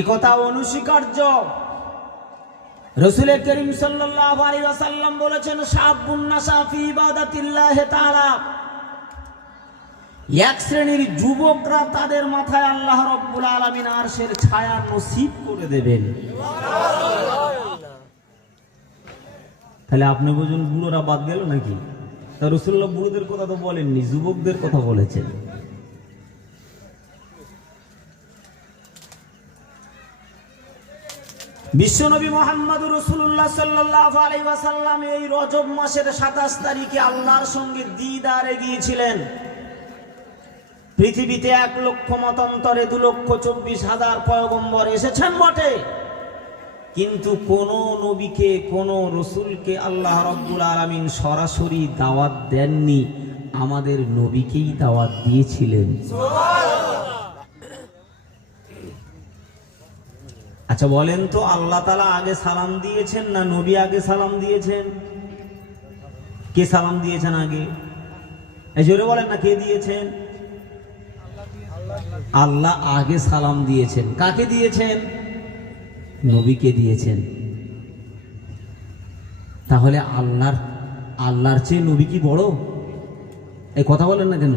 একথা অনস্বীকার্য। রাসূল করিম সাল্লাল্লাহু আলাইহি ওয়াসাল্লাম বলেছেন, শাবুন নাশা ফি ইবাদাতিল্লাহি তাআলা, এক শ্রেণীর যুবকরা তাদের মাথায় আল্লাহ রাব্বুল আলামিন আরশের ছায়া নসিব করে দেবেন। তাহলে আপনি বুঝুন বুড়োরা বাদ গেল নাকি? তা রাসূলুল্লাহ বুড়োদের কথা তো বলেননি, যুবকদের কথা বলেছেন। বিশ্বনবী মুহাম্মদুর রাসূলুল্লাহ সাল্লাল্লাহু আলাইহি ওয়াসাল্লাম এই রজব মাসের 27 তারিখে আল্লাহর সঙ্গে দিদারে গিয়েছিলেন। পৃথিবীতে 1 লক্ষ মতান্তরে 2,24,000 পয়গম্বর এসেছেন বটে, কিন্তু কোন নবীকে কোন রসুলকে আল্লাহ রাব্বুল আলামিন সরাসরি দাওয়াত দেননি, আমাদের নবীকেই দাওয়াত দিয়েছিলেন। আচ্ছা বলেন তো, আল্লাহ তাআলা আগে সালাম দিয়েছেন না নবী আগে সালাম দিয়েছেন? কে সালাম দিয়েছেন আগে? এই জোরে বলেন না, কে দিয়েছেন? আল্লাহ আগে সালাম দিয়েছেন। কাকে দিয়েছেন? নবীকে দিয়েছেন। তাহলে আল্লাহর চেয়ে নবী কি বড়? এই কথা বলেন না কেন?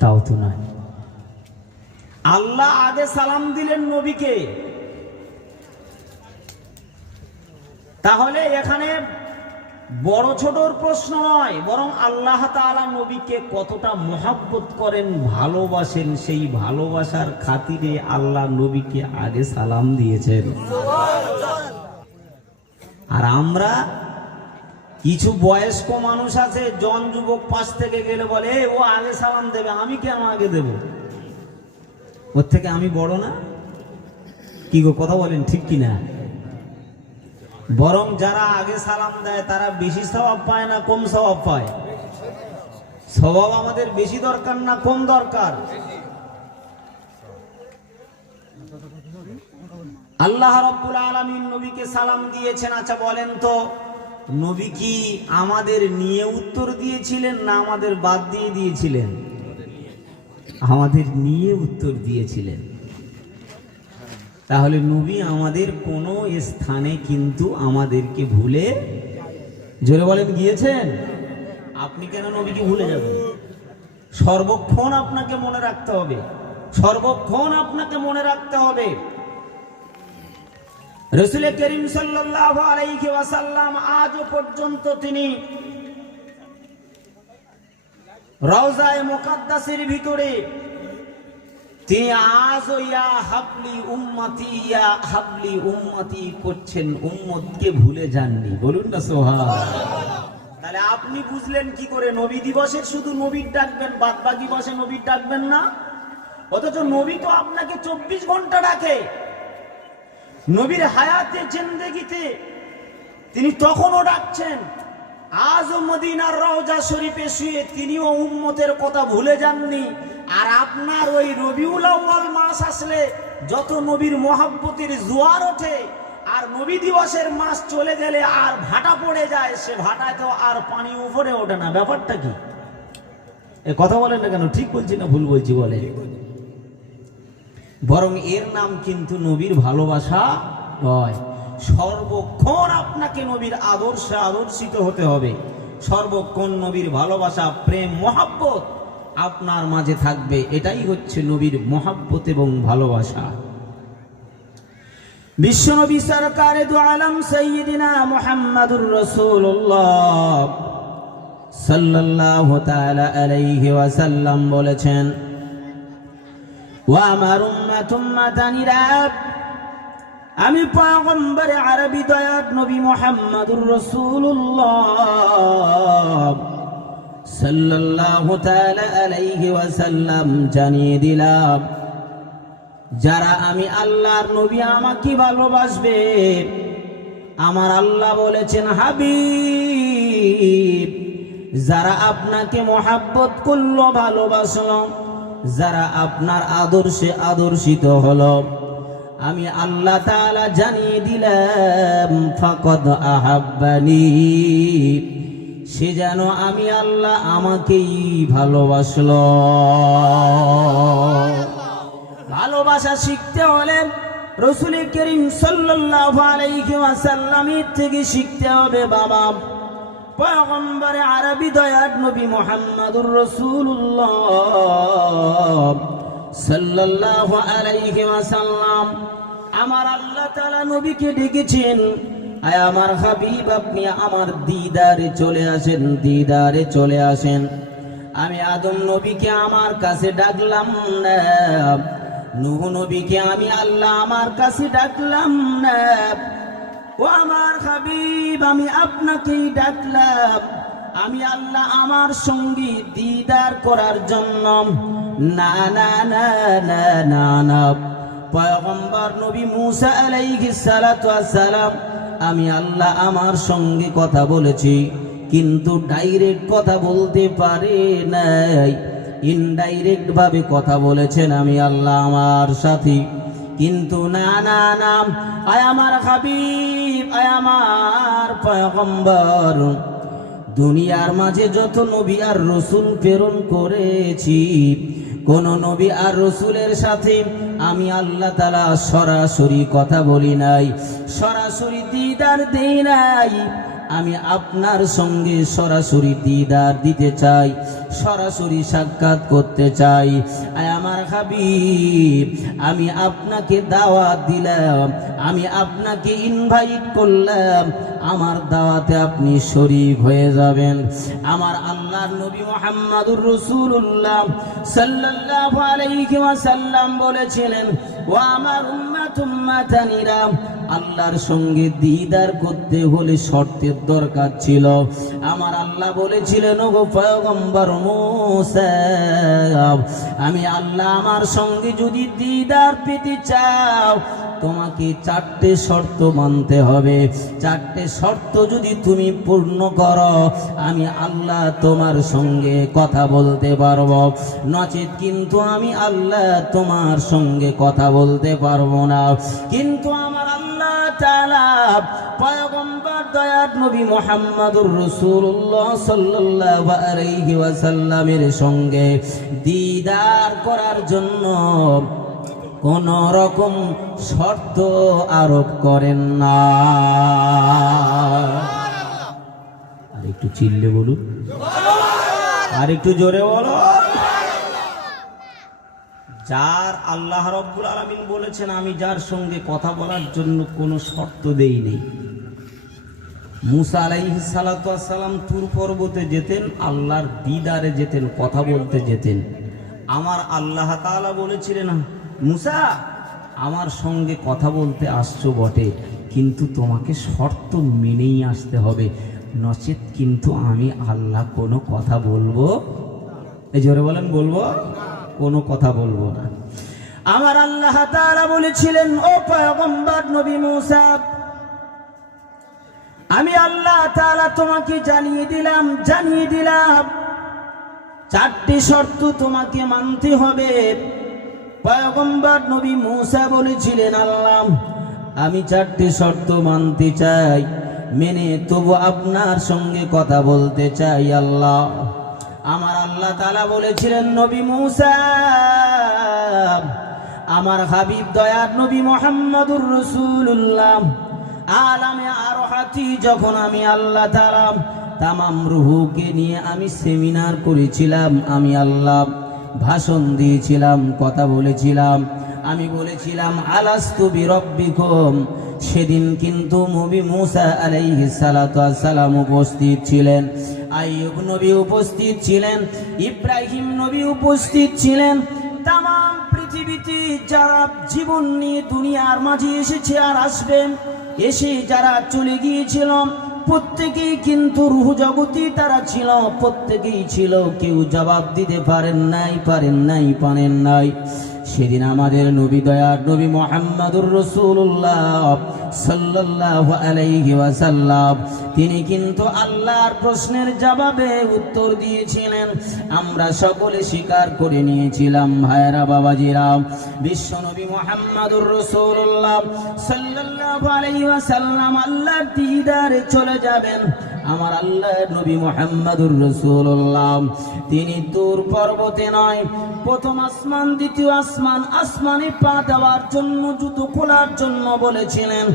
তাও তো নয়। আল্লাহ আগে সালাম দিলেন নবীকে। তাহলে এখানে বড় ছোটর প্রশ্ন নয়, বরং আল্লাহ তাআলা নবীকে কতটা মহব্বত করেন, ভালোবাসেন, সেই ভালোবাসার খাতিরে আল্লাহ নবীকে আগে সালাম দিয়েছেন। আর আমরা কিছু বয়স্ক মানুষ আছে, জন যুবক পাশ থেকে গেলে বলে ও আগে সালাম দেবে, আমি কেন আগে দেব? ওর থেকে আমি বড় না? কি গো, কথা বলেন ঠিক কিনা? বরং যারা আগে সালাম দেয় তারা বেশি সওয়াব পায় না কম সওয়াব পায়? সওয়াব আমাদের বেশি দরকার না কম দরকার? আল্লাহ রাব্বুল আলামিন নবীকে সালাম দিয়েছেন। আচ্ছা বলেন তো, নবী কি আমাদের নিয়ে উত্তর দিয়েছিলেন না আমাদের বাদ দিয়ে দিয়েছিলেন? আমাদের নিয়ে উত্তর দিয়েছিলেন। তাহলে নবী আমাদের কোনো স্থানে কিন্তু আমাদেরকে ভুলে, জোরে বলেন, গিয়েছেন? আপনি কেন নবীকে ভুলে যাবেন? সর্বক্ষণ আপনাকে মনে রাখতে হবে, সর্বক্ষণ আপনাকে মনে রাখতে হবে। রাসূল করিম সাল্লাল্লাহু আলাইহি ওয়াসাল্লাম আজও পর্যন্ত তিনি রওজায়ে মুকাদ্দাসের ভিতরে তিনি আজও ইয়া হাবলি উম্মতি, ইয়া হাবলি উম্মতি করছেন, উম্মতকে ভুলে যাননি। বলুন না সুবহানাল্লাহ। তাহলে আপনি বুঝলেন কি করে নবী দিবসে শুধু নবীর ডাকবেন, বাদ বাকি দিবসে নবীর ডাকবেন না? অথচ নবী তো আপনাকে 24 ঘন্টা ডাকে। নবীর হায়াতে জিন্দেগিতে তিনি তখনও ডাকছেন। আজও মদিনার রওজা শরীফে শুয়ে তিনিও উম্মতের কথা ভুলে যাননি। আর আপনার ওই রবিউল আউয়াল মাস আসলে যত নবীর মহব্বতের জোয়ার ওঠে, আর নবী দিবসের মাস চলে গেলে আর ভাটা পড়ে যায়, সে ভাটায় তো আর পানি উপরে ওঠে না। ব্যাপারটা কি? এ কথা বলেন না কেন? ঠিক বলছি না ভুল বলছি বলে? বরং এর নাম কিন্তু নবীর ভালোবাসা নয়। সর্বক্ষণ আপনাকে নবীর আদর্শে আদর্শিত হতে হবে। সর্বক্ষণ নবীর ভালোবাসা, প্রেম, মহব্বত আপনার মাঝে থাকবে। এটাই হচ্ছে নবীর মহব্বত এবং ভালোবাসা। বিশ্বনবী সরকারে দু আলম সাইয়্যিদিনা মুহাম্মাদুর রাসূলুল্লাহ সাল্লাল্লাহু তাআলা আলাইহি ওয়াসাল্লাম বলেছেন, ওয়া আমার উম্মাত উম্মাতানিরা, আমি পয়গম্বর আরবি দয়াত নবী মুহাম্মাদুর রাসূলুল্লাহ সাল্লাল্লাহু তাআলা আলাইহি ওয়াসাল্লাম জানিয়ে দিলাম, যারা আমি আল্লাহর নবী আমাকে ভালোবাসবে, আমার আল্লাহ বলেছেন হাবিব, যারা আপনাকে মহব্বত করলো, ভালোবাসলো, যারা আপনার আদর্শে আদর্শিত হলো, আমি আল্লাহ তাআলা জানিয়ে দিলাম ফাকাদ আহাব্বানি, সে যেন আমি আল্লাহ আমাকেই ভালোবাসলো। ভালোবাসা শিখতে হলে রাসূল করিম সাল্লাল্লাহু আলাইহি ওয়াসাল্লামের থেকে শিখতে হবে বাবা। পয়গম্বরে আরবি দয়ার নবী মুহাম্মদুর রাসূলুল্লাহ সাল্লাল্লাহু আলাইহি ওয়াসাল্লাম আমার আল্লাহ তাআলা নবীকে ডেকেছেন, আয় আমার হাবিব আপনি আমার দিদারে চলে আসেন, দিদারে চলে আসেন। আমি আদম নবীকে আমার কাছে ডাকলাম না, নূহ নবীকে আমি আল্লাহ আমার কাছে ডাকলাম না, ও আমার হাবিব আমি আপনাকেই ডাকলাম, আমি আল্লাহ আমার সঙ্গে দিদার করার জন্য। না না না না না না, পয়গম্বর নবী মূসা আলাইহিস সালাতু ওয়াস সালাম আমি আল্লাহ আমার সঙ্গে কথা বলেছি, কিন্তু ডাইরেক্ট কথা বলতে পারে নাই, ইনডাইরেক্ট ভাবে কথা বলেছেন আমি আল্লাহ আমার সাথী। কিন্তু না না না, আয় আমার হাবিব, আয় আমার পয়গম্বর, দুনিয়ার মাঝে যত নবী আর রাসূল প্রেরণ করেছি, কোন নবী আর রাসূলের সাথে আমি আল্লাহ তাআলা সরাসরি কথা বলি নাই, সরাসরি দিদার দেই নাই। আমি আপনার সঙ্গে সরাসরি দিদার দিতে চাই, সরাসরি সাক্ষাৎ করতে চাই। আয় আমার হাবিব, আমি আপনাকে দাওয়াত দিলাম, আমি আপনাকে ইনভাইট করলাম, আমার দাওয়াতে আপনি শরীক হয়ে যাবেন। আমার আল্লাহর নবী মুহাম্মদুর রাসূলুল্লাহ সাল্লাল্লাহু আলাইহি ওয়াসাল্লাম বলেছিলেন, ও আমার উম্মত উম্মাতানিরা, আল্লাহর সঙ্গে দিদার করতে হলে শর্তের দরকার ছিল। আমার আল্লাহ বলেছিলেন, ওগো পয়গম্বর মূসা, আমি আল্লাহ আমার সঙ্গে যদি দিদার পেতে চাও তোমাকে 4টে শর্ত মানতে হবে। 4টে শর্ত যদি তুমি পূর্ণ করো আমি আল্লাহ তোমার সঙ্গে কথা বলতে পারবো, নচেত কিন্তু আমি আল্লাহ তোমার সঙ্গে কথা বলতে পারবো না। কিন্তু আমার আল্লাহ তাআলা পয়গম্বর দয়ার নবী মুহাম্মদুর রাসূলুল্লাহ সাল্লাল্লাহু আলাইহি ওয়াসাল্লামের সঙ্গে দিদার করার জন্য কোন রকম শর্ত আরোপ করেন না। আর একটু চিল্লে বলুন, আর একটু জোরে বলো। যার আল্লাহ রাব্বুল আলামিন বলেছেন আমি যার সঙ্গে কথা বলার জন্য কোনো শর্ত দেই নেই। মূসা আলাইহিস সালাতু ওয়াস সালাম তুর পর্বতে যেতেন, আল্লাহর দিদারে যেতেন, কথা বলতে যেতেন। আমার আল্লাহ তাআলা বলেছিলেন, মূসা আমার সঙ্গে কথা বলতে আসছো বটে, কিন্তু তোমাকে শর্ত মেনেই আসতে হবে, নচেত কিন্তু আমি আল্লাহ কোনো কথা বলবো, এই জোরে বলেন, বলবো কোনো কথা বলবো না। আমার আল্লাহ তাআলা বলেছিলেন, ও পয়গম্বর নবী মূসা, আমি আল্লাহ তাআলা তোমাকে জানিয়ে দিলাম 4টি শর্ত তোমাকে মানতে হবে। পয়গম্বর নবী মূসা বলেছিলেন, আল্লাহ আমি 4টি শর্ত মানতে চাই, মেনে তবু আপনার সঙ্গে কথা বলতে চাই আল্লাহ। আমার আল্লাহ তাআলা বলেছিলেন, নবী মূসা, আমার হাবিব দয়ার নবী মুহাম্মদুর রাসূলুল্লাহ আলামে আরহাতি যখন আমি আল্লাহ তাআলা তামাম রুহকে নিয়ে আমি সেমিনার করেছিলাম, আমি আল্লাহ ভাষণ দিয়েছিলাম, কথা বলেছিলাম, আমি বলেছিলাম আলাস্তু বিরব্বিকুম, সেদিন কিন্তু নবী মূসা আলাইহিস সালাতু ওয়াস সালাম উপস্থিত ছিলেন, আইয়ুব নবী উপস্থিত ছিলেন, ইব্রাহিম নবী উপস্থিত ছিলেন। তামাম পৃথিবীতে যারা জীবন নিয়ে দুনিয়ার মাঝে এসেছে আর আসবেন, এসে যারা চলে গিয়েছিল, প্রত্যেকেই কিন্তু রূহ জগতি তারা ছিল, প্রত্যেকেই ছিল, কেউ জবাব দিতে পারেন নাই। সেদিন আমাদের নবী দয়ার নবী মুহাম্মদুর রাসূলুল্লাহ সাল্লাল্লাহু আলাইহি ওয়াসাল্লাম তিনি কিন্তু আল্লাহর প্রশ্নের জবাবে উত্তর দিয়েছিলেন। আমরা সকলে স্বীকার করে নিয়েছিলাম, ভাইরা বাবাজিরা, বিশ্ব নবী মুহাম্মদুর রাসূলুল্লাহ সাল্লাল্লাহু আলাইহি ওয়াসাল্লাম আল্লাহর দিদারে চলে যাবেন, আমার আল্লাহ নবী মুহাম্মদুর রাসূলুল্লাহ তিনি দূর পর্বতে নয়, প্রথম আসমান দ্বিতীয় আসমান, আসমানে পা দেওয়ার জন্য জুতো খোলার জন্য বলেছিলেন।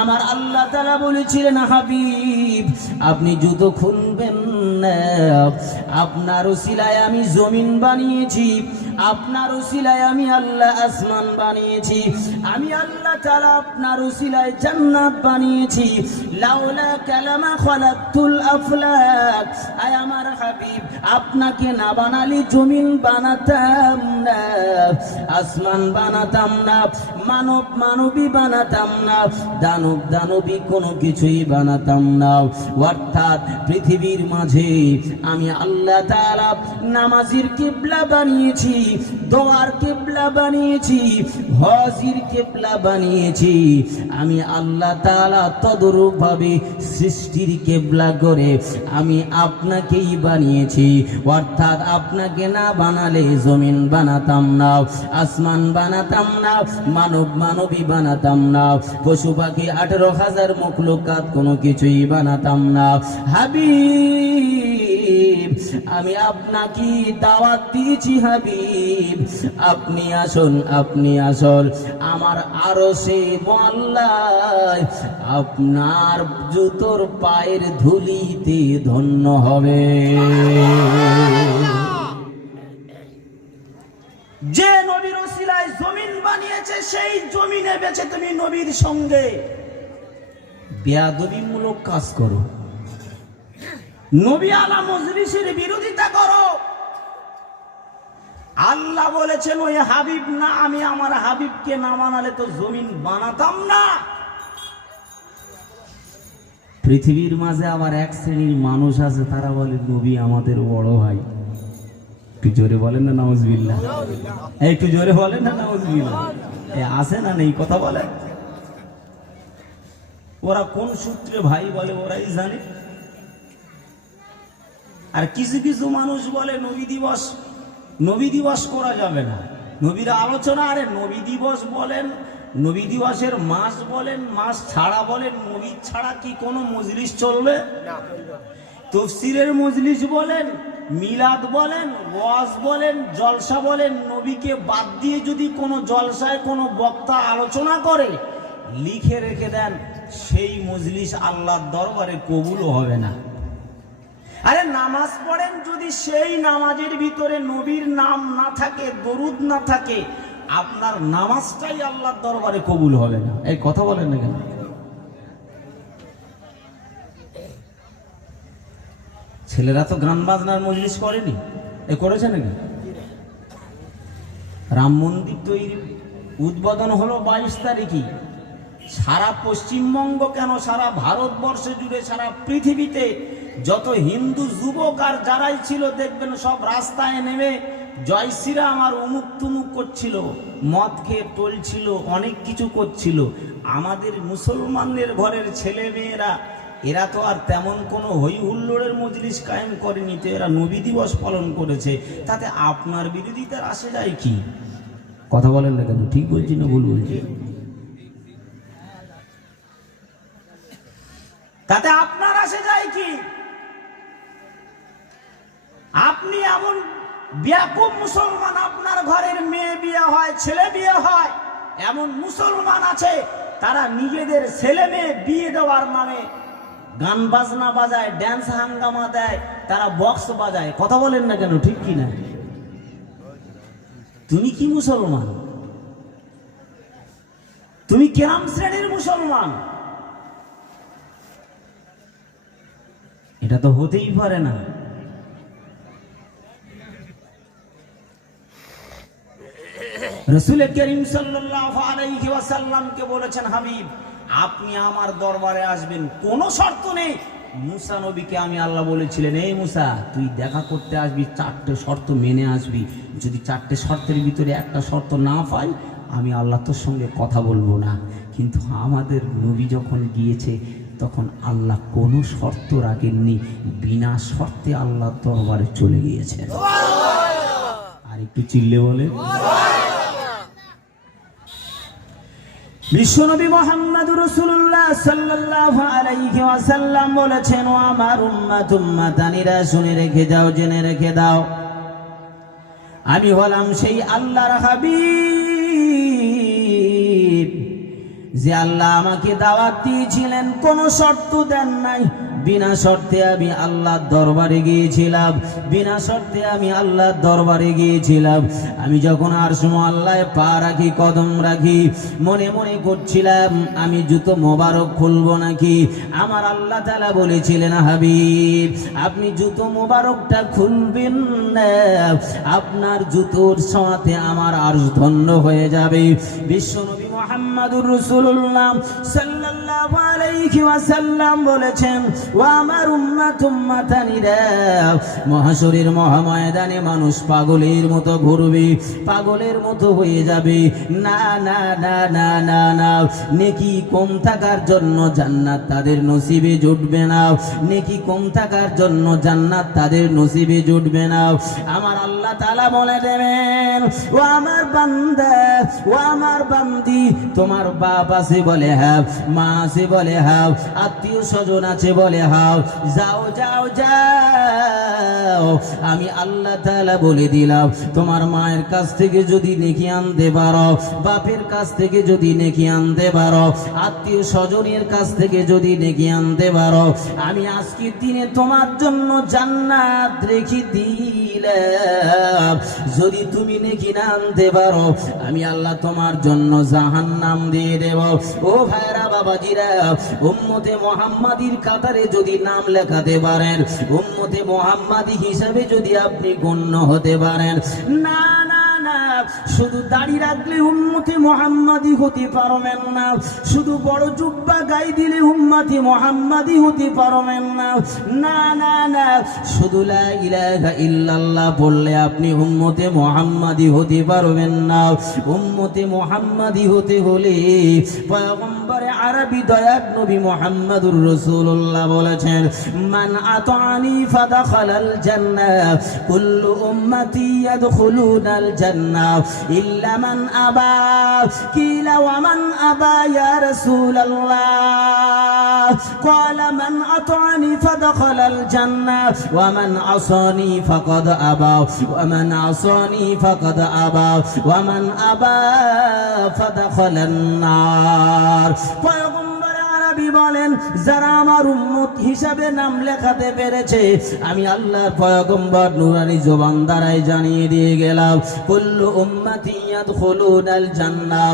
আমার আল্লাহ তাআলা বলেছিলেন, হাবিব আপনি জুতো খুলবেন না, আপনার উসিলায় আমি জমিন বানিয়েছি, আপনার উসিলায় আমি আল্লাহ আসমান বানিয়েছি, আমি আল্লাহ তাআলা আপনার উসিলায় জান্নাত বানিয়েছি। লাউলা কালামা খালাকতুল আফলাক, আয় আমার হাবিব আপনাকে না বানালি জমিন বানাতাম না, আসমান বানাতাম না, মানব মানবী বানাতাম না, দানব দানবী কোনো কিছুই বানাতাম না। অর্থাৎ পৃথিবীর মাঝে আমি আল্লাহ তাআলা নামাজের কিবলা বানিয়েছি, দোয়ার কিবলা বানিয়েছি, হজের কিবলা বানিয়েছি। আমি আল্লাহ তাআলা তদরূপ ভাবে সৃষ্টির কিবলা করে আমি আপনাকেই বানিয়েছি। অর্থাৎ আপনাকে না বানালে জমিন বানাতাম না, আসমান বানাতাম না, মানব মানবী বানাতাম না, পশু পাখি 18,000 মখলুকাত কোনো কিছুই বানাতাম না। হাবিব আমি আপনাকে দাওয়াত দিয়েছি, হাবিব আপনি আসুন, আপনি আসুন আমার আরশে মোয়াল্লায়, আপনার জুতোর পায়ের ধুলিতে ধন্য হবে। যে নবীর ওসিলায় জমিন বানিয়েছে সেই জমিনে বেঁচে তুমি নবীর সঙ্গে বেয়াদবিমূলক কাজ করো, নবী আলা মজলিসের বিরোধিতা করো। আল্লাহ বলেছেন ওই হাবিব না, আমি আমার হাবিবকে না বানালে তো জমিন বানাতাম না। পৃথিবীর মাঝে আবার এক শ্রেণীর মানুষ আছে, তারা বলে নবী আমাদের বড় ভাই। একটু জোরে বলেন না নাউজুবিল্লাহ, একটু জোরে বলেন না নাউজুবিল্লাহ। আছে না নেই কথা বলে? ওরা কোন সূত্রে ভাই বলে ওরাই জানে। আর কিছু কিছু মানুষ বলে নবী দিবস, নবী দিবস করা যাবে না, নবীর আলোচনা। আরে নবী দিবস বলেন, নবী দিবসের মাস বলেন, মাস ছাড়া বলেন, নবী ছাড়া কি কোনো মজলিস চলবে? তাফসীরের মজলিস বলেন, মিলাদ বলেন, ওয়াজ বলেন, জলসা বলেন, নবীকে বাদ দিয়ে যদি কোনো জলসায় কোনো বক্তা আলোচনা করে লিখে রেখে দেন, সেই মজলিস আল্লাহর দরবারে কবুলও হবে না। আরে নামাজ পড়েন, যদি সেই নামাজের ভিতরে নবীর নাম না থাকে, দরুদ না থাকে, আপনার নামাজটাই আল্লাহর দরবারে কবুল হবে না। এই কথা বলেন না কেন? ছেলেরা তো গান বাজনার মজলিস করেনি, এ করেছে নাকি? রাম মন্দির তৈরি উদ্বোধন হলো 22 তারিখে। সারা পশ্চিমবঙ্গ কেন, সারা ভারতবর্ষে জুড়ে, সারা পৃথিবীতে যত হিন্দু যুবক আর যারাই ছিল দেখবেন সব রাস্তায় নেমে জয় শ্রীরাম আর উমুক তুমুক করছিল, মদ খেয়ে টলছিল, অনেক কিছু করছিল। আমাদের মুসলমানদের ঘরের ছেলে মেয়েরা এরা তো আর তেমন কোনো হই হুল্লোড়ের মজলিস কায়েম করেনি, তো এরা নবী দিবস পালন করেছে। তাতে আপনার বিরোধিতার আসে যায় কি? কথা বলেন না কেন? ঠিক বলছি না ভুল বলছি? তাতে আপনার আসে যায় কি? আপনি এমন ব্যাপক মুসলমান, আপনার ঘরের মেয়ে বিয়ে হয়, ছেলে বিয়ে হয়, এমন মুসলমান আছে তারা নিজেদের ছেলে মেয়ে বিয়ে দেওয়ার নামে গান বাজনা বাজায়, ড্যান্স হাঙ্গামা দেয়, তারা বক্স বাজায়। কথা বলেন না কেন? ঠিক কি না? তুমি কি মুসলমান? তুমি কেরাম শ্রেণীর মুসলমান? এটা তো হতেই পারে না। রাসূল করিম সাল্লাল্লাহু আলাইহি ওয়াসাল্লামকে বলেছেন, হাবিব আপনি আমার দরবারে আসবেন, কোনো শর্ত নেই। মুসা নবীকে আমি আল্লাহ বলেছিলেন, এই মুসা তুই দেখা করতে আসবি, 4টে শর্ত মেনে আসবি। যদি 4টে শর্তের ভিতরে একটা শর্ত না পাই, আমি আল্লাহ তোর সঙ্গে কথা বলবো না। কিন্তু আমাদের নবী যখন গিয়েছে তখন আল্লাহ কোনো শর্ত রাখেননি, বিনা শর্তে আল্লাহ দরবারে চলে গিয়েছে। আর একটু চিল্লে বলে বিশ্বনবী মুহাম্মদুর রাসূলুল্লাহ সাল্লাল্লাহু আলাইহি ওয়াসাল্লাম বলেছেন, ও আমার উম্মাতানিরা শুনে রেখে যাও, জেনে রেখে দাও, আমি হলাম সেই আল্লাহর হাবিব, যে আল্লাহ আমাকে দাওয়াত দিয়েছিলেন, কোনো শর্ত দেন নাই। বিনা শর্তে আমি আল্লাহর দরবারে গিয়েছিলাম, বিনা শর্তে আমি আল্লাহর দরবারে গিয়েছিলাম। আমি যখন আরশ মোয়াল্লায় পা রাখি, কদম রাখি, মনে মনে করছিলাম আমি জুতো মোবারক খুলবো নাকি। আমার আল্লাহ তাআলা বলেছিলেন, হাবিব আপনি জুতো মোবারকটা খুলবেন না, আপনার জুতোর সাথে আমার আরশ ধন্য হয়ে যাবে। বিশ্বনবী মুহাম্মদুর রাসূলুল্লাহ সাল্লাল্লাহু আলাইহি ওয়াসাল্লাম বলেছেন, ও আমার উম্মাতানিরা, মহাশরীর মহাময়দানে মানুষ পাগলের মতো ঘুরবে, পাগলের মতো হয়ে যাবে। না না না না না না, নেকি কম থাকার জন্য জান্নাত তাদের নসিবে জুটবে না, নেকি কম থাকার জন্য জান্নাত তাদের নসিবে জুটবে না। আমার আল্লাহ তাআলা বলে দেবেন, ও আমার বান্দা, ও আমার বান্দি, তোমার বাপ আছে বলে হ্যাঁ, মা আছে বলে হ্যাঁ, আত্মীয় স্বজন আছে বলে হ্যাঁ, যাও যাও যাও, আমি আল্লাহ তাআলা বলে দিলাম, তোমার মায়ের কাছ থেকে যদি নেকি আনতে পারো, বাপের কাছ থেকে যদি নেকি আনতে পারো, আত্মীয় স্বজনের কাছ থেকে যদি নেকি আনতে পারো, আমি আজকের দিনে তোমার জন্য জান্নাত রেখে দিলাম। যদি তুমি নেকি না আনতে পারো, আমি আল্লাহ তোমার জন্য জাহান্নাম দিয়ে দেব। ও ভাইরা বাবাজিরা, উম্মতে মুহাম্মাদির কাতারে যদি নাম লেখাতে পারেন, উম্মতে মুহাম্মাদি হিসাবে যদি আপনি গণ্য হতে পারেন, না না না, শুধু দাড়ি রাখলে উম্মতে মুহাম্মাদি হতে পারবেন না, শুধু বড় জুব্বা গায়ে দিলে উম্মতে মুহাম্মাদি হতে পারবেন না, না না না, শুধু লা ইলাহা ইল্লাল্লাহ বললে আপনি উম্মতে মুহাম্মাদি হতে পারবেন না। উম্মতে মুহাম্মাদি হতে হলে পয়গম্বর আরবি দয়াক নবী মুহাম্মদুর রাসূলুল্লাহ বলেছেন, মান আতানি ফাদাখালাল জান্নাহ, কুল্লু উম্মতি ইয়াদখুলুনাল জান্নাহ ইল্লা মান আবা। কিলা ওয়া মান আবা ইয়া রাসূলুল্লাহ? ক্বালা মান আতানি ফাদাখালাল জান্নাহ ওয়া মান আসানি ফাকাদ আবা, ওয়া মান আসানি ফাকাদ আবা, ওয়া মান আবা ফাদাখালান নার। পয়গম্বর আরবি বলেন, যারা আমার উম্মত হিসাবে নাম লেখাতে পেরেছে, আমি আল্লাহর পয়গম্বর নুরানি জবান দ্বারাই জানিয়ে দিয়ে গেলাম, কুল্লু উম্মতি ইয়াদখুলুনাল জান্নাহ,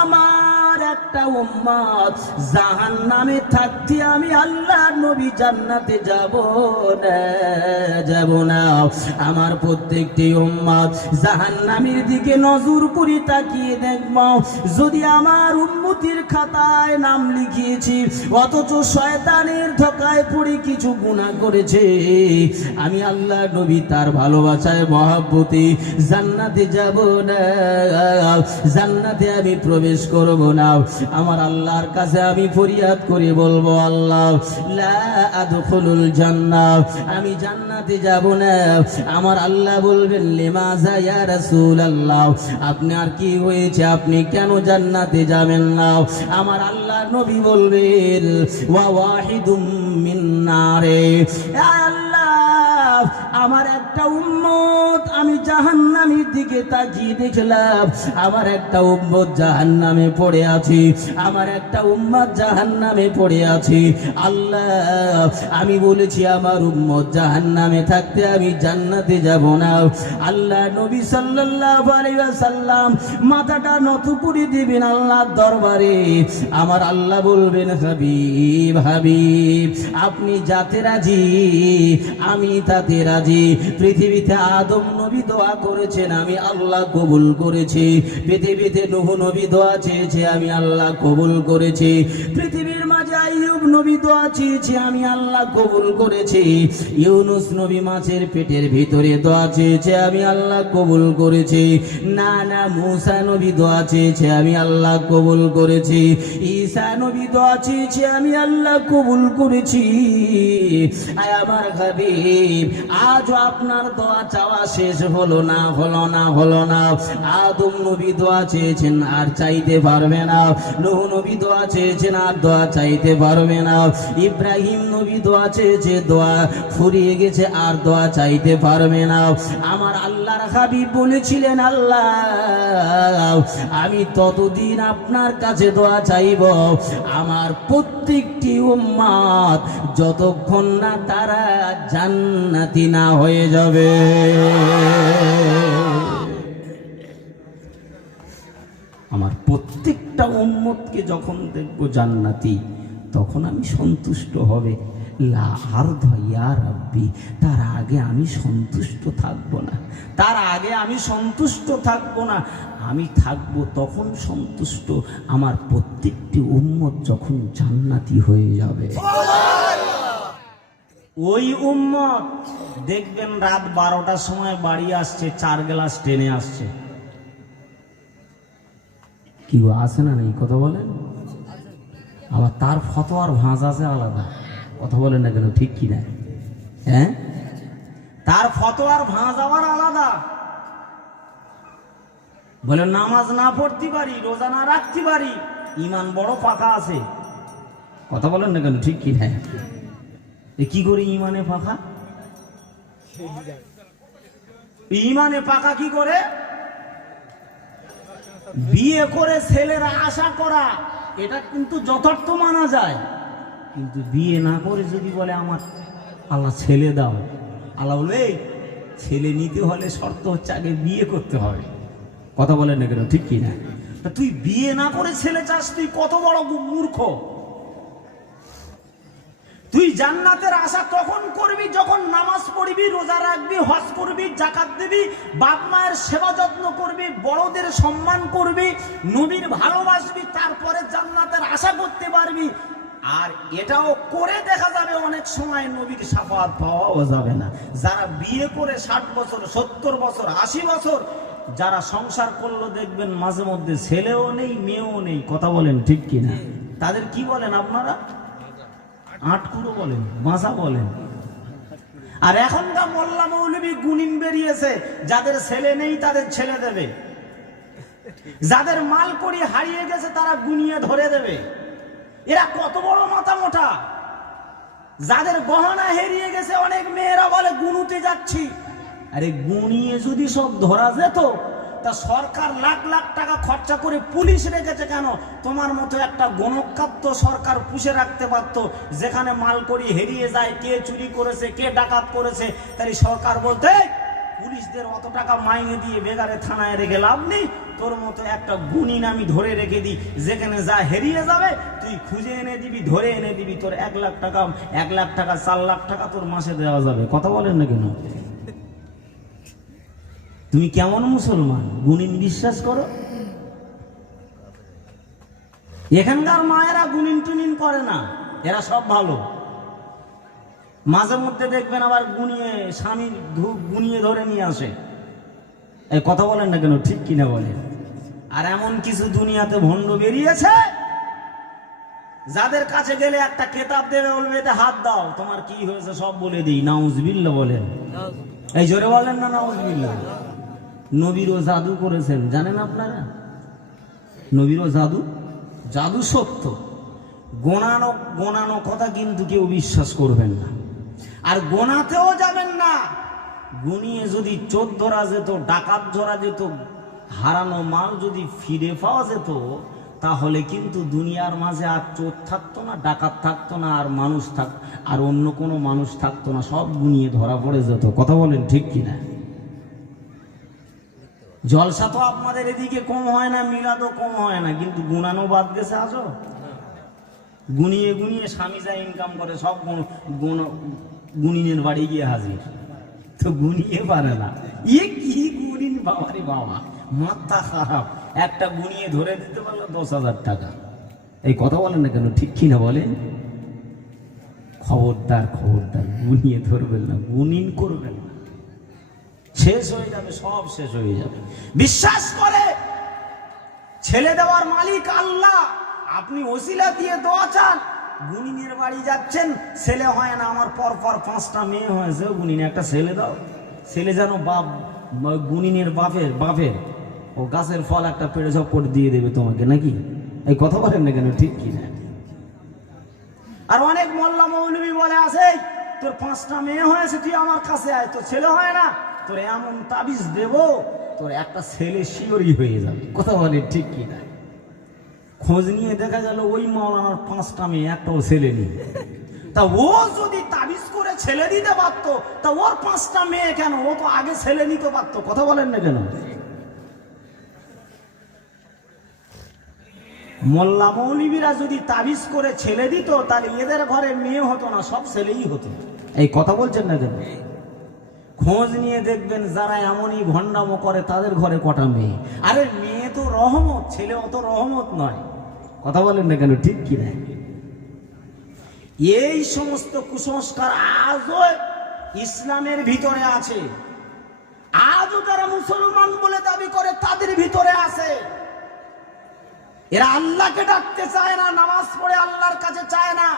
আমার একটা উম্মত জাহান্নামে থাকতে আমি আল্লাহর নবী জান্নাতে যাব না, যাব না। আমার প্রত্যেকটি উম্মত জাহান্নামের দিকে নজর করে তাকিয়ে দেখব, যদি আমার উম্মতির খাতায় নাম লিখিয়েছি অথচ শয়তানের ধোঁকায় পড়ে কিছু গুনাহ করেছে, আমি আল্লাহর নবী তার ভালোবাসায় মহব্বতে জান্নাতে যাব না, জান্নাতে আমি প্রবেশ করব না। আমার আল্লাহর কাছে আমি ফরিয়াদ করে বলবো, আল্লাহ লা আদখুলুল জান্নাহ, আমি জান্নাতে যাব না। আমার আল্লাহ বলবেন, লিমাযা ইয়া রাসূলুল্লাহ, আপনার কি হয়েছে, আপনি কেন জান্নাতে যাবেন না? আমার আল্লাহর নবী বলবেন, ওয়া ওয়াহিদুম মিন নারে, আল্লাহ আমার একটা উম্মত আমি জাহান্নামের দিকে তাকিয়ে দেখলাম, আমার একটা উম্মত জাহান্নামে পড়ে আছে, আমার একটা উম্মত জাহান্নামে পড়ে আছে। আল্লাহ আমি বলেছি আমার উম্মত জাহান্নামে থাকতে আমি জান্নাতে যাব না। আল্লাহ নবী সাল্লাল্লাহু আলাইহি ওয়াসাল্লাম মাথাটা নত করে দিবেন আল্লাহর দরবারে। আমার আল্লাহ বলবেন, হাবিব হাবিব আপনি যাতে রাজি আমি তাতে রাজি। পৃথিবীতে আদম নবী দোয়া করেছেন, আমি আল্লাহ কবুল করেছি। পৃথিবীতে নূহ নবী দোয়া চেয়েছে, আমি আল্লাহ কবুল করেছি। পৃথিবীর মাঝে আইয়ুব নবী দোয়া চেয়েছে, আমি আল্লাহ কবুল করেছি। ইউনুস নবী মাছের পেটের ভিতরে দোয়া চেয়েছে, আমি আল্লাহ কবুল করেছি। না না, মূসা নবী দোয়া চেয়েছে, আমি আল্লাহ কবুল করেছি। ঈসা নবী দোয়া চেয়েছে, আমি আল্লাহ কবুল করেছি। আয় আমার হাবিব, আজ আপনার দোয়া চাওয়া শেষ হলো না, হলো মানা হলো না। আদম নবী দোয়া চেয়েছেন আর চাইতে পারবে না, নূহ নবী দোয়া চেয়েছেন আর দোয়া চাইতে পারবে না, ইব্রাহিম নবী দোয়া চেয়েছে, দোয়া ফুরিয়ে গেছে আর দোয়া চাইতে পারবে না। আমার আল্লাহর হাবিব বলেছিলেন, আল্লাহ আমি ততদিন আপনার কাছে দোয়া চাইব আমার প্রত্যেকটি উম্মত যতক্ষণ না তারা জান্নাতি না হয়ে যাবে। আমার প্রত্যেকটা উম্মতকে যখন দেখব জান্নাতি, তখন আমি সন্তুষ্ট হবে। লা আরদা ইয়া রাব্বি, তার আগে আমি সন্তুষ্ট থাকবো না, তার আগে আমি সন্তুষ্ট থাকবো না। আমি থাকবো তখন সন্তুষ্ট আমার প্রত্যেকটি উম্মত যখন জান্নাতি হয়ে যাবে। ওই উম্মত দেখবেন রাত 12টার সময় বাড়ি আসছে, 4 গ্লাস টেনে আসছে। কি আসে না এই কথা বলেন? আবার তার ফতোয়ার ভাঁজ আছে আলাদা, কথা বলেন না কেন, ঠিক কি না? হ্যাঁ, তার ফতোয়ার ভাঁজ আবার আলাদা। বলে নামাজ না পড়তে পারি, রোজা না রাখতে পারি, ইমান বড় পাকা আছে, কথা বলেন না কেন, ঠিক কি না? কি করে ইমানে পাকা? ইমানে পাকা কি করে? বিয়ে করে ছেলেরা আশা করা, এটা কিন্তু যথার্থ মানা যায়। কিন্তু বিয়ে না করে যদি বলে আমার আল্লাহ ছেলে দাও, আল্লাহ বলবে ছেলে নিতে হলে শর্ত হচ্ছে আগে বিয়ে করতে হবে, কথা বলেন না কেন, ঠিক কি না? তুই বিয়ে না করে ছেলে চাস, তুই কত বড় মূর্খ। তুই জান্নাতের আশা তখন করবি যখন নামাজ পড়বি, রোজা রাখবি, হজ করবি, যাকাত দিবি, বাপ মায়ের সেবা যত্ন করবি, বড়দের সম্মান করবি, নবীর ভালোবাসবি, তারপরে জান্নাতের আশা করতে পারবি। আর এটাও করে দেখা যাবে অনেক সময় নবীর শাফাআত পাওয়াও যাবে না। যারা বিয়ে করে 60 বছর, 70 বছর, 80 বছর যারা সংসার করলো, দেখবেন মাঝে মধ্যে ছেলেও নেই, মেয়েও নেই, কথা বলেন ঠিক কিনা? তাদের কি বলেন আপনারা? আটকুড়ো বলেন, বাঁচা বলেন। আর এখনকার মোল্লা মৌলবী গুনিন বেরিয়েছে, যাদের ছেলে নেই তাদের ছেলে দেবে, যাদের মাল করি হারিয়ে গেছে তারা গুনিয়ে ধরে দেবে। এরা কত বড় মাথা মোটা। যাদের গহনা হারিয়ে গেছে, অনেক মেয়েরা বলে গুনুতে যাচ্ছি। আরে গুনিয়ে যদি সব ধরা যেত, তা সরকার লাখ লাখ টাকা খরচা করে পুলিশ রেখেছে কেন? তোমার মতো একটা গণকার তো সরকার পুষে রাখতে পারতো। যেখানে মাল করি হারিয়ে যায়, কে চুরি করেছে, কে ডাকাত করেছে, তাই সরকার বলতে পুলিশদের অত টাকা মাইনে দিয়ে বেগারে থানায় রেখে লাভ নেই, তোর মতো একটা গুণিন আমি ধরে রেখে দিই, যেখানে যা হারিয়ে যাবে তুই খুঁজে এনে দিবি, ধরে এনে দিবি, তোর 1 লাখ টাকা, 1 লাখ টাকা, 4 লাখ টাকা তোর মাসে দেওয়া যাবে, কথা বলেন না কেন? তুমি কেমন মুসলমান? গুণিন বিশ্বাস করো? এখানকার মায়েরা গুণিন টুনিন করে না, এরা সব ভালো। মাঝে মধ্যে দেখবেন আবার গুনিয়ে স্বামী গুনিয়ে ধরে নিয়ে আসে, এই কথা বলেন না কেন, ঠিক কিনা বলেন? আর এমন কিছু দুনিয়াতে ভণ্ড বেরিয়েছে, যাদের কাছে গেলে একটা কেতাব দেবে, বলবে এতে হাত দাও, তোমার কি হয়েছে সব বলে দিই, নাউজুবিল্লাহ বলেন। এই জোরে বলেন না নাউজুবিল্লাহ। নবীরও জাদু করেছেন, জানেন আপনারা? নবীরও জাদু, জাদু সত্য, গোনানো গোনানো কথা কিন্তু কেউ বিশ্বাস করবেন না, আর গোনাতেও যাবেন না। গুনিয়ে যদি চোর ধরা যেত, ডাকাত ধরা যেত, হারানো মাল যদি ফিরে পাওয়া যেত, তাহলে কিন্তু দুনিয়ার মাঝে আর চোর থাকতো না, ডাকাত থাকতো না, আর মানুষ আর অন্য কোনো মানুষ থাকতো না, সব গুনিয়ে ধরা পড়ে যেত, কথা বলেন ঠিক কিনা? জলসা তো আপনাদের এদিকে কম হয় না, মিলাদও কম হয় না, কিন্তু গুনানো বাদ গেছে আজও। গুনিয়ে গুনিয়ে স্বামী যা ইনকাম করে সব গুনিনের বাড়ি গিয়ে হাজির, তো গুনিয়ে পারে না। কি গুনিন বাবারে বাবা, মাথা খারাপ। একটা গুনিয়ে ধরে দিতে পারলো 10,000 টাকা, এই কথা বলেন না কেন, ঠিক কিনা বলেন? খবরদার খবরদার, গুনিয়ে ধরবেন না, গুনিন করবেন না, শেষ হয়ে যাবে, সব শেষ হয়ে যাবে। বিশ্বাস করে ছেলে দেওয়ার মালিক আল্লাহ, আপনি ওসিলা দিয়ে দোয়া চান। গুনিনের বাড়ি যাচ্ছেন, ছেলে হয় না, আমার পর পর 5টা মেয়ে হয়েছে, গুনিনে একটা ছেলে দাও, ছেলে যেন বাপ গুনিনের বাপের বাপের ও গাছের ফল একটা পেড়ে ঝপট দিয়ে দেবে তোমাকে, নাকি? এই কথা বলেন না কেন, ঠিক কি না? আর অনেক মোল্লা মৌলবী বলে আছে, তোর 5টা মেয়ে হয়েছে, তুই আমার কাছে আয়, তোর ছেলে হয় না, তোর এমন তাবিজ দেব তোর একটা ছেলে শিওরই হয়ে যাবে। কথা বলে ঠিক কি না? খোঁজ নিয়ে দেখা গেল ওই মাওলানার 5টা মেয়ে, একটাও ছেলে নেই। তা ও যদি তাবিজ করে ছেলে দিতে পারতো, তা ওর 5টা মেয়ে কেন? ও তো আগে ছেলে নিতে পারতো। কথা বলেন না কেন? মোল্লা মৌলবীরা যদি তাবিজ করে ছেলে দিত, তাহলে এদের ঘরে মেয়ে হতো না, সব ছেলেই হতো। এই কথা বলছেন না কেন? খোঁজ নিয়ে দেখবেন যারা এমনই ভণ্ডামো করে তাদের ঘরে কটা মেয়ে। আরে মেয়ে তো রহমত, ছেলে অত রহমত নয়। কথা বলেন না কেন, ঠিক কি না? এই সমস্ত কুসংস্কার আজও ইসলামের ভিতরে আছে, আজও যারা মুসলমান বলে দাবি করে তাদের ভিতরে আছে। এরা আল্লাহকে ডাকতে চায় না, নামাজ পড়ে আল্লাহর কাছে চায় না।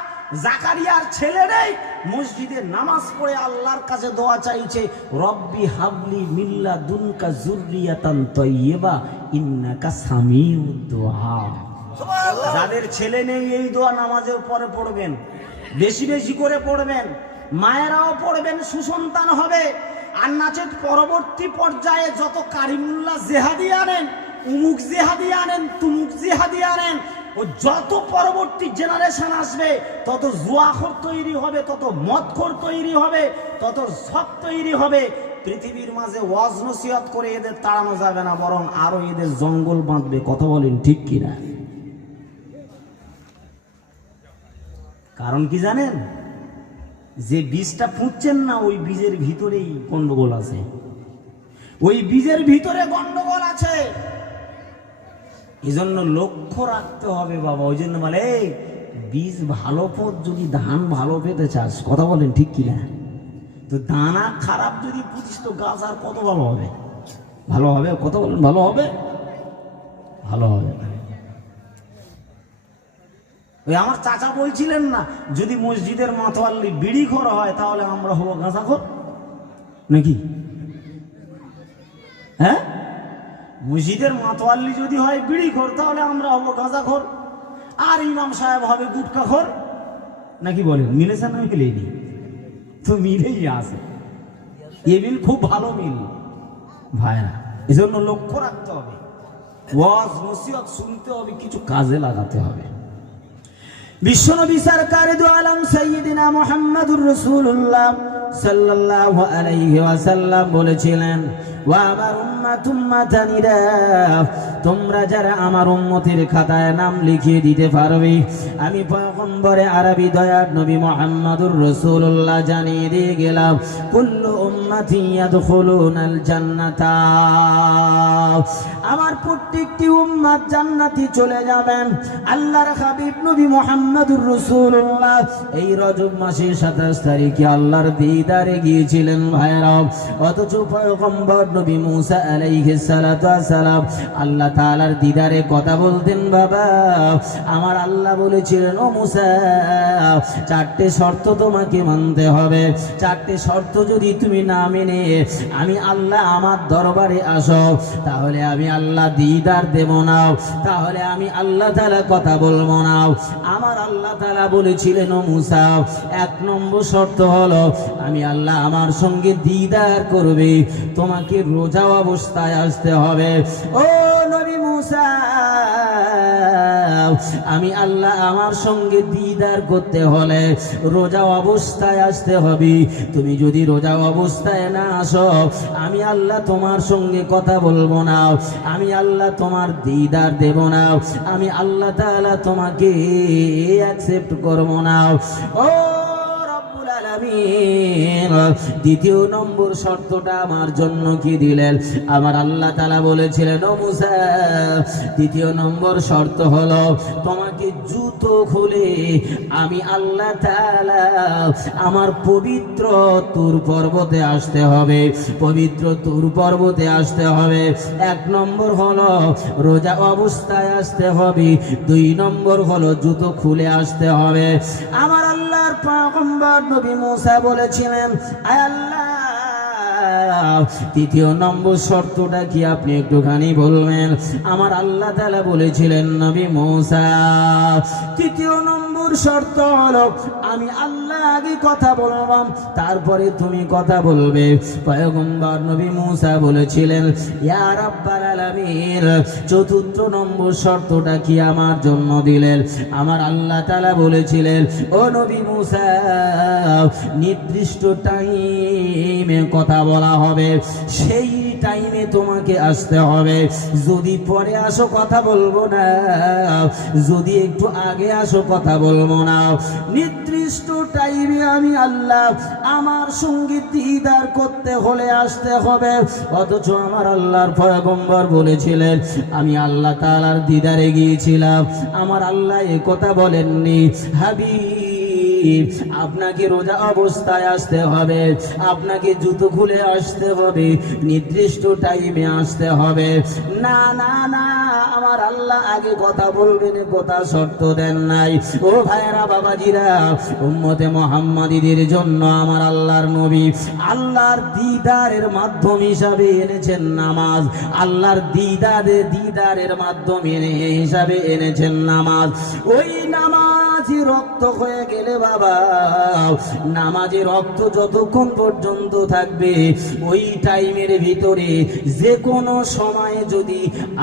জাকারিয়ার ছেলেরাই মসজিদে নামাজ পড়ে আল্লাহর কাছে দোয়া চাইছে, রব্বি হাবলি মিল্লা দুনকা যুররিয়াতান তাইয়্যিবা ইন্নাকা সামিউদ দুআ। যাদের ছেলে নেই এই দোয়া নামাজের পরে পড়বেন, বেশি বেশি করে পড়বেন, মায়েরাও পড়বেন, সুসন্তান হবে। আর নাচের পরবর্তী পর্যায়ে যত কারিমুল্লাহ জেহাদি আনেন, উমুক জেহাদি আনেন, তুমুক জেহাদি আনেন, ও যত পরবর্তী জেনারেশন আসবে তত জুয়াখোর তৈরি হবে, তত মদখোর তৈরি হবে, তত সব তৈরি হবে। পৃথিবীর মাঝে ওয়াজ নসিহত করে এদের তাড়ানো যাবে না, বরং আরো এদের জঙ্গল বাঁধবে। কথা বলেন ঠিক কিনা? কারণ কি জানেন? যে বীজটা ফুটছেন না, ওই বীজের ভিতরেই গন্ডগোল আছে, ওই বীজের ভিতরে গন্ডগোল আছে। এই জন্য লক্ষ্য রাখতে হবে বাবা। ওই জন্য বলে এই বীজ ভালো পথ, যদি ধান ভালো পেতে চাস, কথা বলেন ঠিক কিনা, তো দানা খারাপ যদি পুঁতিস তো গাছ আর কত ভালো হবে? ভালো হবে? কথা বলেন ভালো হবে? ভালো হবে। ওই আমার চাচা বলছিলেন না, যদি মসজিদের মাতোয়াল্লি বিড়িখোর হয় তাহলে আমরা হবো গাঁজাখোর, নাকি? হ্যাঁ, মসজিদের মাতোয়াল্লি যদি হয় বিড়িখোর তাহলে আমরা হবো গাঁজাখোর, আর ইমাম সাহেব হবে গুটখাখোর, নাকি বলেন? মিলেছে না? মিলেনি তো, মিলেই আছে। এ মিল খুব ভালো মিল ভাইরা। এই জন্য লক্ষ্য রাখতে হবে, ওয়াজ নসিহত শুনতে হবে, কিছু কাজে লাগাতে হবে। বিশ্বনবী সরকার দু আলম সাইয়্যিদিনা মুহাম্মাদুর রাসূলুল্লাহ সাল্লাল্লাহু আলাইহি ওয়াসাল্লাম বলেছিলেন, ওয়া আমার উম্মাতানিরা, তোমরা যারা আমার উম্মতের খাতায় নাম লিখিয়ে দিতে পারবে, আমি পয়গম্বরে আরবি দয়ার নবী মুহাম্মাদুর রাসূলুল্লাহ জানিয়ে দিয়ে গেলাম, কুল্লু উম্মতি ইয়াদখুলুনাল জান্নাতা, আমার প্রত্যেকটি উম্মত জান্নাতি চলে যাবেন। আল্লাহর হাবিব নবী মুহাম্মাদুর রাসূলুল্লাহ এই রজব মাসের 27 তারিখে আল্লাহর দিদারে গিয়েছিলেন ভাইরা। অথচ পয়গম্বর নবী মুসা আলাইহিস সালাতু ওয়াস সালাম আল্লাহ তাআলার দিদারে কথা বলতেন, বাবা আমার আল্লাহ বলেছিলেন, ও মুসা 4টে শর্ত তোমাকে মানতে হবে, 4টে শর্ত যদি তুমি না মেনে আমি আল্লাহ আমার দরবারে আসো, তাহলে আমি আল্লাহ দিদার দেব না, তাহলে আমি আল্লাহ তাআলা কথা বলবো না। আমার আল্লাহ তাআলা বলেছিলেন, ও মুসা 1 নম্বর শর্ত হলো আমি আল্লাহ আমার সঙ্গে দিদার করবে, তোমাকে রোজা অবস্থায় আসতে হবে। ও নবী মুসা, আমি আল্লাহ আমার সঙ্গে দিদার করতে হলে রোজা অবস্থায় আসতে হবে। তুমি যদি রোজা অবস্থায় না আসো, আমি আল্লাহ তোমার সঙ্গে কথা বলবো না, আমি আল্লাহ তোমার দিদার দেব না, আমি আল্লাহ তাআলা তোমাকে অ্যাকসেপ্ট করব না। ও রব্বুল আলামিন, দ্বিতীয় নম্বর শর্তটা আমার জন্য কি দিলেন? আমার আল্লাহ তাআলা বলেছিলেন, ও মুসা দ্বিতীয় নম্বর শর্ত হলো তোমাকে জুতো খুলে আমি আল্লাহ তাআলা আমার পবিত্র তুর পর্বতে আসতে হবে, পবিত্র তুর পর্বতে আসতে হবে। 1 নম্বর হলো রোজা অবস্থায় আসতে হবে, 2 নম্বর হলো জুতো খুলে আসতে হবে। আমার আল্লাহর পয়গম্বর নবী মুসা বলেছিলেন, আয় আল্লাহ তৃতীয় নম্বর শর্তটা কি আপনি একটুখানি বলবেন? আমার আল্লাহ তাআলা বলেছিলেন নবী মূসা, তৃতীয় নম্বর শর্ত হলো আমি আল্লাহ আগে কথা বলবো, তারপরে তুমি কথা বলবে। পয়গম্বর নবী মূসা বলেছিলেন, ইয়া রাব্বাল আলামিন, চতুর্থ নম্বর শর্তটা কি আমার জন্য দিলেন? আমার আল্লাহ তাআলা বলেছিলেন, ও নবী মূসা, নির্দিষ্ট টাইমে কথা বলা হবে, সেই টাইমে তোমাকে আসতে হবে। যদি পরে আসো কথা বলবো না, যদি একটু আগে আসো কথা বলবো না। নির্দিষ্ট টাইমে আমি আল্লাহ আমার সঙ্গে দিদার করতে হলে আসতে হবে। অথচ আমার আল্লাহর পয়গম্বর বলেছিলেন, আমি আল্লাহ তাআলার দিদারে গিয়েছিলাম, আমার আল্লাহ এ কথা বলেননি, হাবিব আপনাকে রোজা অবস্থায় আসতে হবে, আপনাকে জুতো খুলে আসতে হবে, নির্দিষ্ট টাইমে আসতে হবে। না না না, আমার আল্লাহ আগে কথা বলবেন কথা শর্ত দেন নাই। ও ভাইরা বাবাজিরা, উম্মতে মুহাম্মাদীদের জন্য আমার আল্লাহর নবী আল্লাহর দিদারের মাধ্যম হিসাবে এনেছেন নামাজ। আল্লাহর দিদারের মাধ্যমে হিসাবে এনেছেন নামাজ। ওই নামাজই রক্ত হয়ে গেলে বাবা, নামাজের রক্ত যতক্ষণ পর্যন্ত থাকবে, ওই টাইমের ভিতরে যে কোনো সময়ে যদি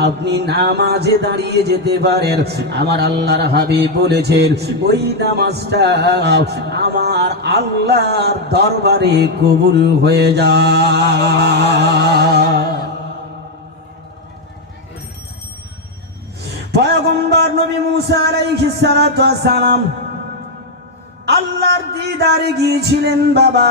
আপনি নামাজে দাঁড়িয়ে যেতে পারেন, আমার আল্লাহর হাবিব বলেছেন ওই নামাজটা আমার আল্লাহর দরবারে কবুল হয়ে যায়। পয়গম্বর নবী মূসা আলাইহিস সালাতু ওয়াস সালাম আল্লাহর দিদারে গিয়েছিলেন বাবা,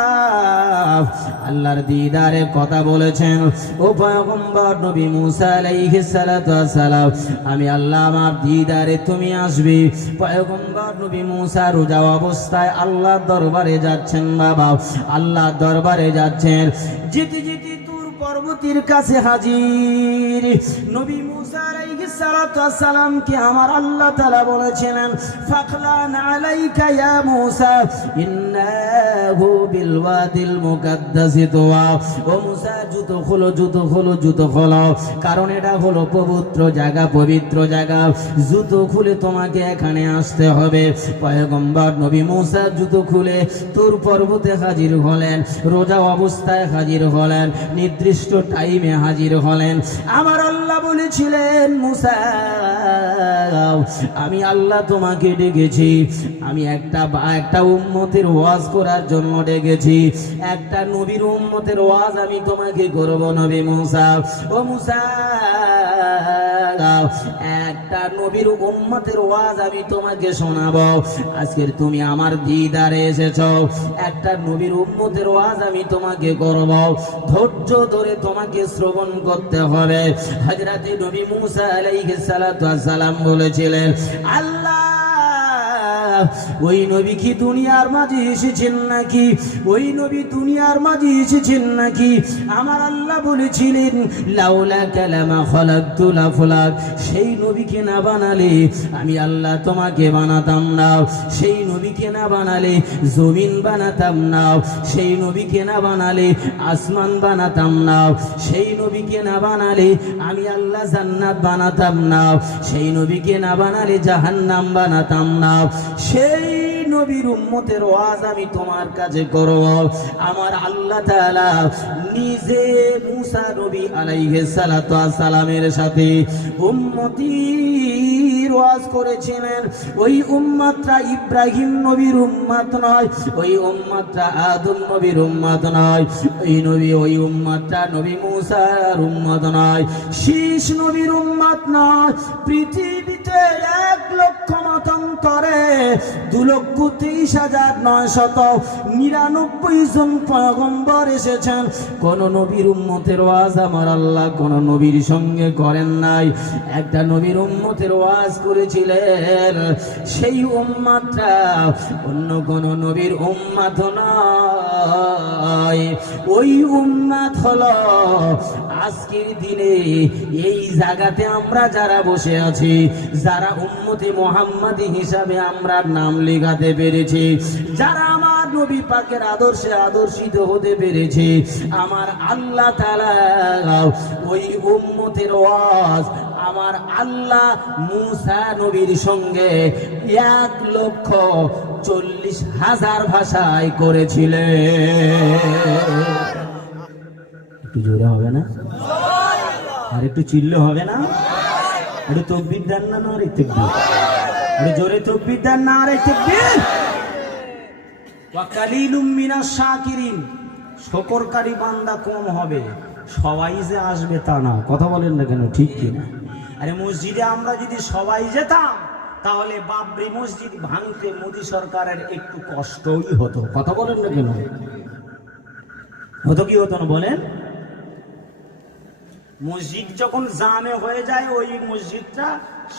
আল্লাহর দিদারে কথা বলেছেন। ও পয়গম্বর নবী মূসা আলাইহিস সালাতু ওয়াস সালাম, আমি আল্লাহ আমার দিদারে তুমি আসবে। পয়গম্বর নবী মূসা রোজা অবস্থায় আল্লাহর দরবারে যাচ্ছেন বাবা, আল্লাহর দরবারে যাচ্ছেন। যেতে যেতে তুর পর্বতের কাছে হাজির নবী মূসা আলাইহিস সালাতু ওয়াস সালাম কে আমার আল্লাহ তাআলা বলেছিলেন, ফাখলান আলাইকা ইয়া মূসা ইন্নাহু বিল ওয়াদিল মুকাদ্দাসি তুওয়া। ও মূসা, জুতো খোলো, জুতো খোলো, জুতো খোলো, কারণ এটা হলো পবিত্র জায়গা, পবিত্র জায়গা, জুতো খুলে তোমাকে এখানে আসতে হবে। পয়গম্বর নবী মূসা জুতো খুলে তুর পর্বতে হাজির হলেন, রোজা অবস্থায় হাজির হলেন, নির্দিষ্ট টাইমে হাজির হলেন। আমার আল্লাহ বলেছিলেন, মূসা আমি আল্লাহ তোমাকে ডেকেছি, আমি একটা উম্মতের ওয়াজ করার জন্য ডেকেছি, একটা নবীর উম্মতের ওয়াজ আমি তোমাকে করব নবী মূসা। ও মূসা, একটা নবীর উম্মতের ওয়াজ আমি তোমাকে শোনাবো। আজকের তুমি আমার দিদারে এসেছো, একটা নবীর উম্মতের ওয়াজ আমি তোমাকে করব, ধৈর্য ধরে তোমাকে শ্রবণ করতে হবে। হযরত নবী মূসা আলাইহিস সালাতু ওয়াস সালাম বলেছিলেন, আল্লাহ ওই নবী কি দুনিয়ার মাঝে এসেছেন নাকি? ওই নবী দুনিয়ার মাঝে এসেছেন নাকি? আমার আল্লাহ বলেছিলেন, লাউলা কালামা খালাকতু লাফলাক, সেই নবীকে না বানালে আমি আল্লাহ তোমাকে বানাতাম না, সেই নবীকে না বানালে জমিন বানাতাম না, সেই নবীকে না বানালে আসমান বানাতাম না, সেই নবীকে না বানালে আমি আল্লাহ জান্নাত বানাতাম না, সেই নবীকে না বানালে জাহান্নাম বানাতাম না। সেই নবীর উম্মতের ওয়াজ আমি তোমার কাছে করব। আমার আল্লাহ তাআলা নিজে মূসা নবী আলাইহিস সালাতু ওয়াস সালামের সাথে উম্মতির ওয়াজ করেছিলেন। ওই উম্মতটা ইব্রাহিম নবীর উম্মত নয়, ওই উম্মতটা আদম নবীর উম্মত নয়, ওই উম্মতটা নবী মূসার উম্মত নয়, শীষ নবীর উম্মত নয়। পৃথিবীতে 1,00,000 মতান্তরে 2,23,999 জন পয়গম্বর এসেছেন। কোন নবীর উম্মতের ওয়াজ আমার আল্লাহ কোন নবীর সঙ্গে করেন নাই। একটা নবীর উম্মতের ওয়াজ করেছিলেন, সেই উম্মতটা অন্য কোন নবীর উম্মত নয়। ওই উম্মত হলো আজকের দিনে এই জায়গাতে আমরা যারা বসে আছি, যারা উম্মতে মুহাম্মাদী হিসাবে আমরা নাম লেখাতে পেরেছি, যারা আমার নবী পাকের আদর্শে আদর্শিত হতে পেরেছে, আমার আল্লাহ তাআলা ওই উম্মতের ওয়াজ আমার আল্লাহ মুসা নবীর সঙ্গে 1,40,000 ভাষায় করেছিলেন। একটু জোরে হবে না? আর একটু চিল্লে হবে না? একটু তাকবীর দেন না? আরে তাকবীর, একটু জোরে তাকবীর দেন না? আরে তাকবীর। ওয়া কালিলুম মিনাশ শাকিরিন, শুকরকারী বান্দা কম হবে। সবাই যে আসবে তা না, কথা বলেন না কেন, ঠিক কি না? আরে মসজিদে আমরা যদি সবাই যেতাম তাহলে বাবরি মসজিদ ভাঙতে মোদী সরকারের একটু কষ্টই হতো, কথা বলেন না কেন? হতো কি হতো না বলেন? মসজিদ যখন জামে হয়ে যায় ওই মসজিদটা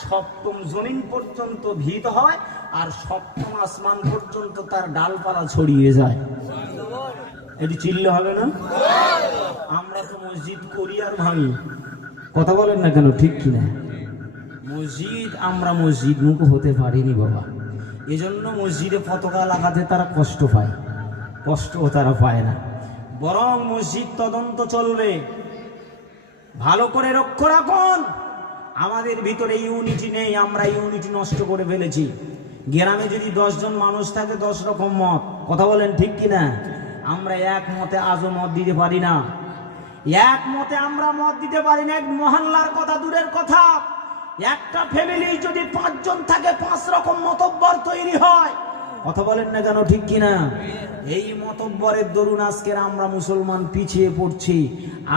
সপ্তম জমিন পর্যন্ত ভিত হয় আর সপ্তম আসমান পর্যন্ত তার ডালপালা ছড়িয়ে যায়। এটি চিল্লে হবে না? আমরা তো মসজিদ করি আর ভাঙি, কথা বলেন না কেন, ঠিক কিনা? মসজিদ আমরা মসজিদ মুখ হতে পারিনি বাবা, এজন্য মসজিদে পতাকা লাগাতে তারা কষ্ট পায়, কষ্ট তারা পায় না। বরং মসজিদ তদন্ত চলবে, ভালো করে লক্ষ্য রাখুন। আমাদের ভিতরে ইউনিটি নেই, আমরা ইউনিটি নষ্ট করে ফেলেছি। গ্রামে যদি 10 জন মানুষ থাকে 10 রকম মত, কথা বলেন ঠিক কিনা? আমরা এক মতে আজও মত দিতে পারি না, এক মতে আমরা মত দিতে পারি না। এক মহল্লার কথা দূরের কথা, একটা ফ্যামিলি যদি 5 জন থাকে 5 রকম মতব্বর তৈরি হয়, কথা বলেন না কেন, ঠিক কিনা? এই মতব্বরের দরুন আজকের আমরা মুসলমান পিছিয়ে পড়ছি।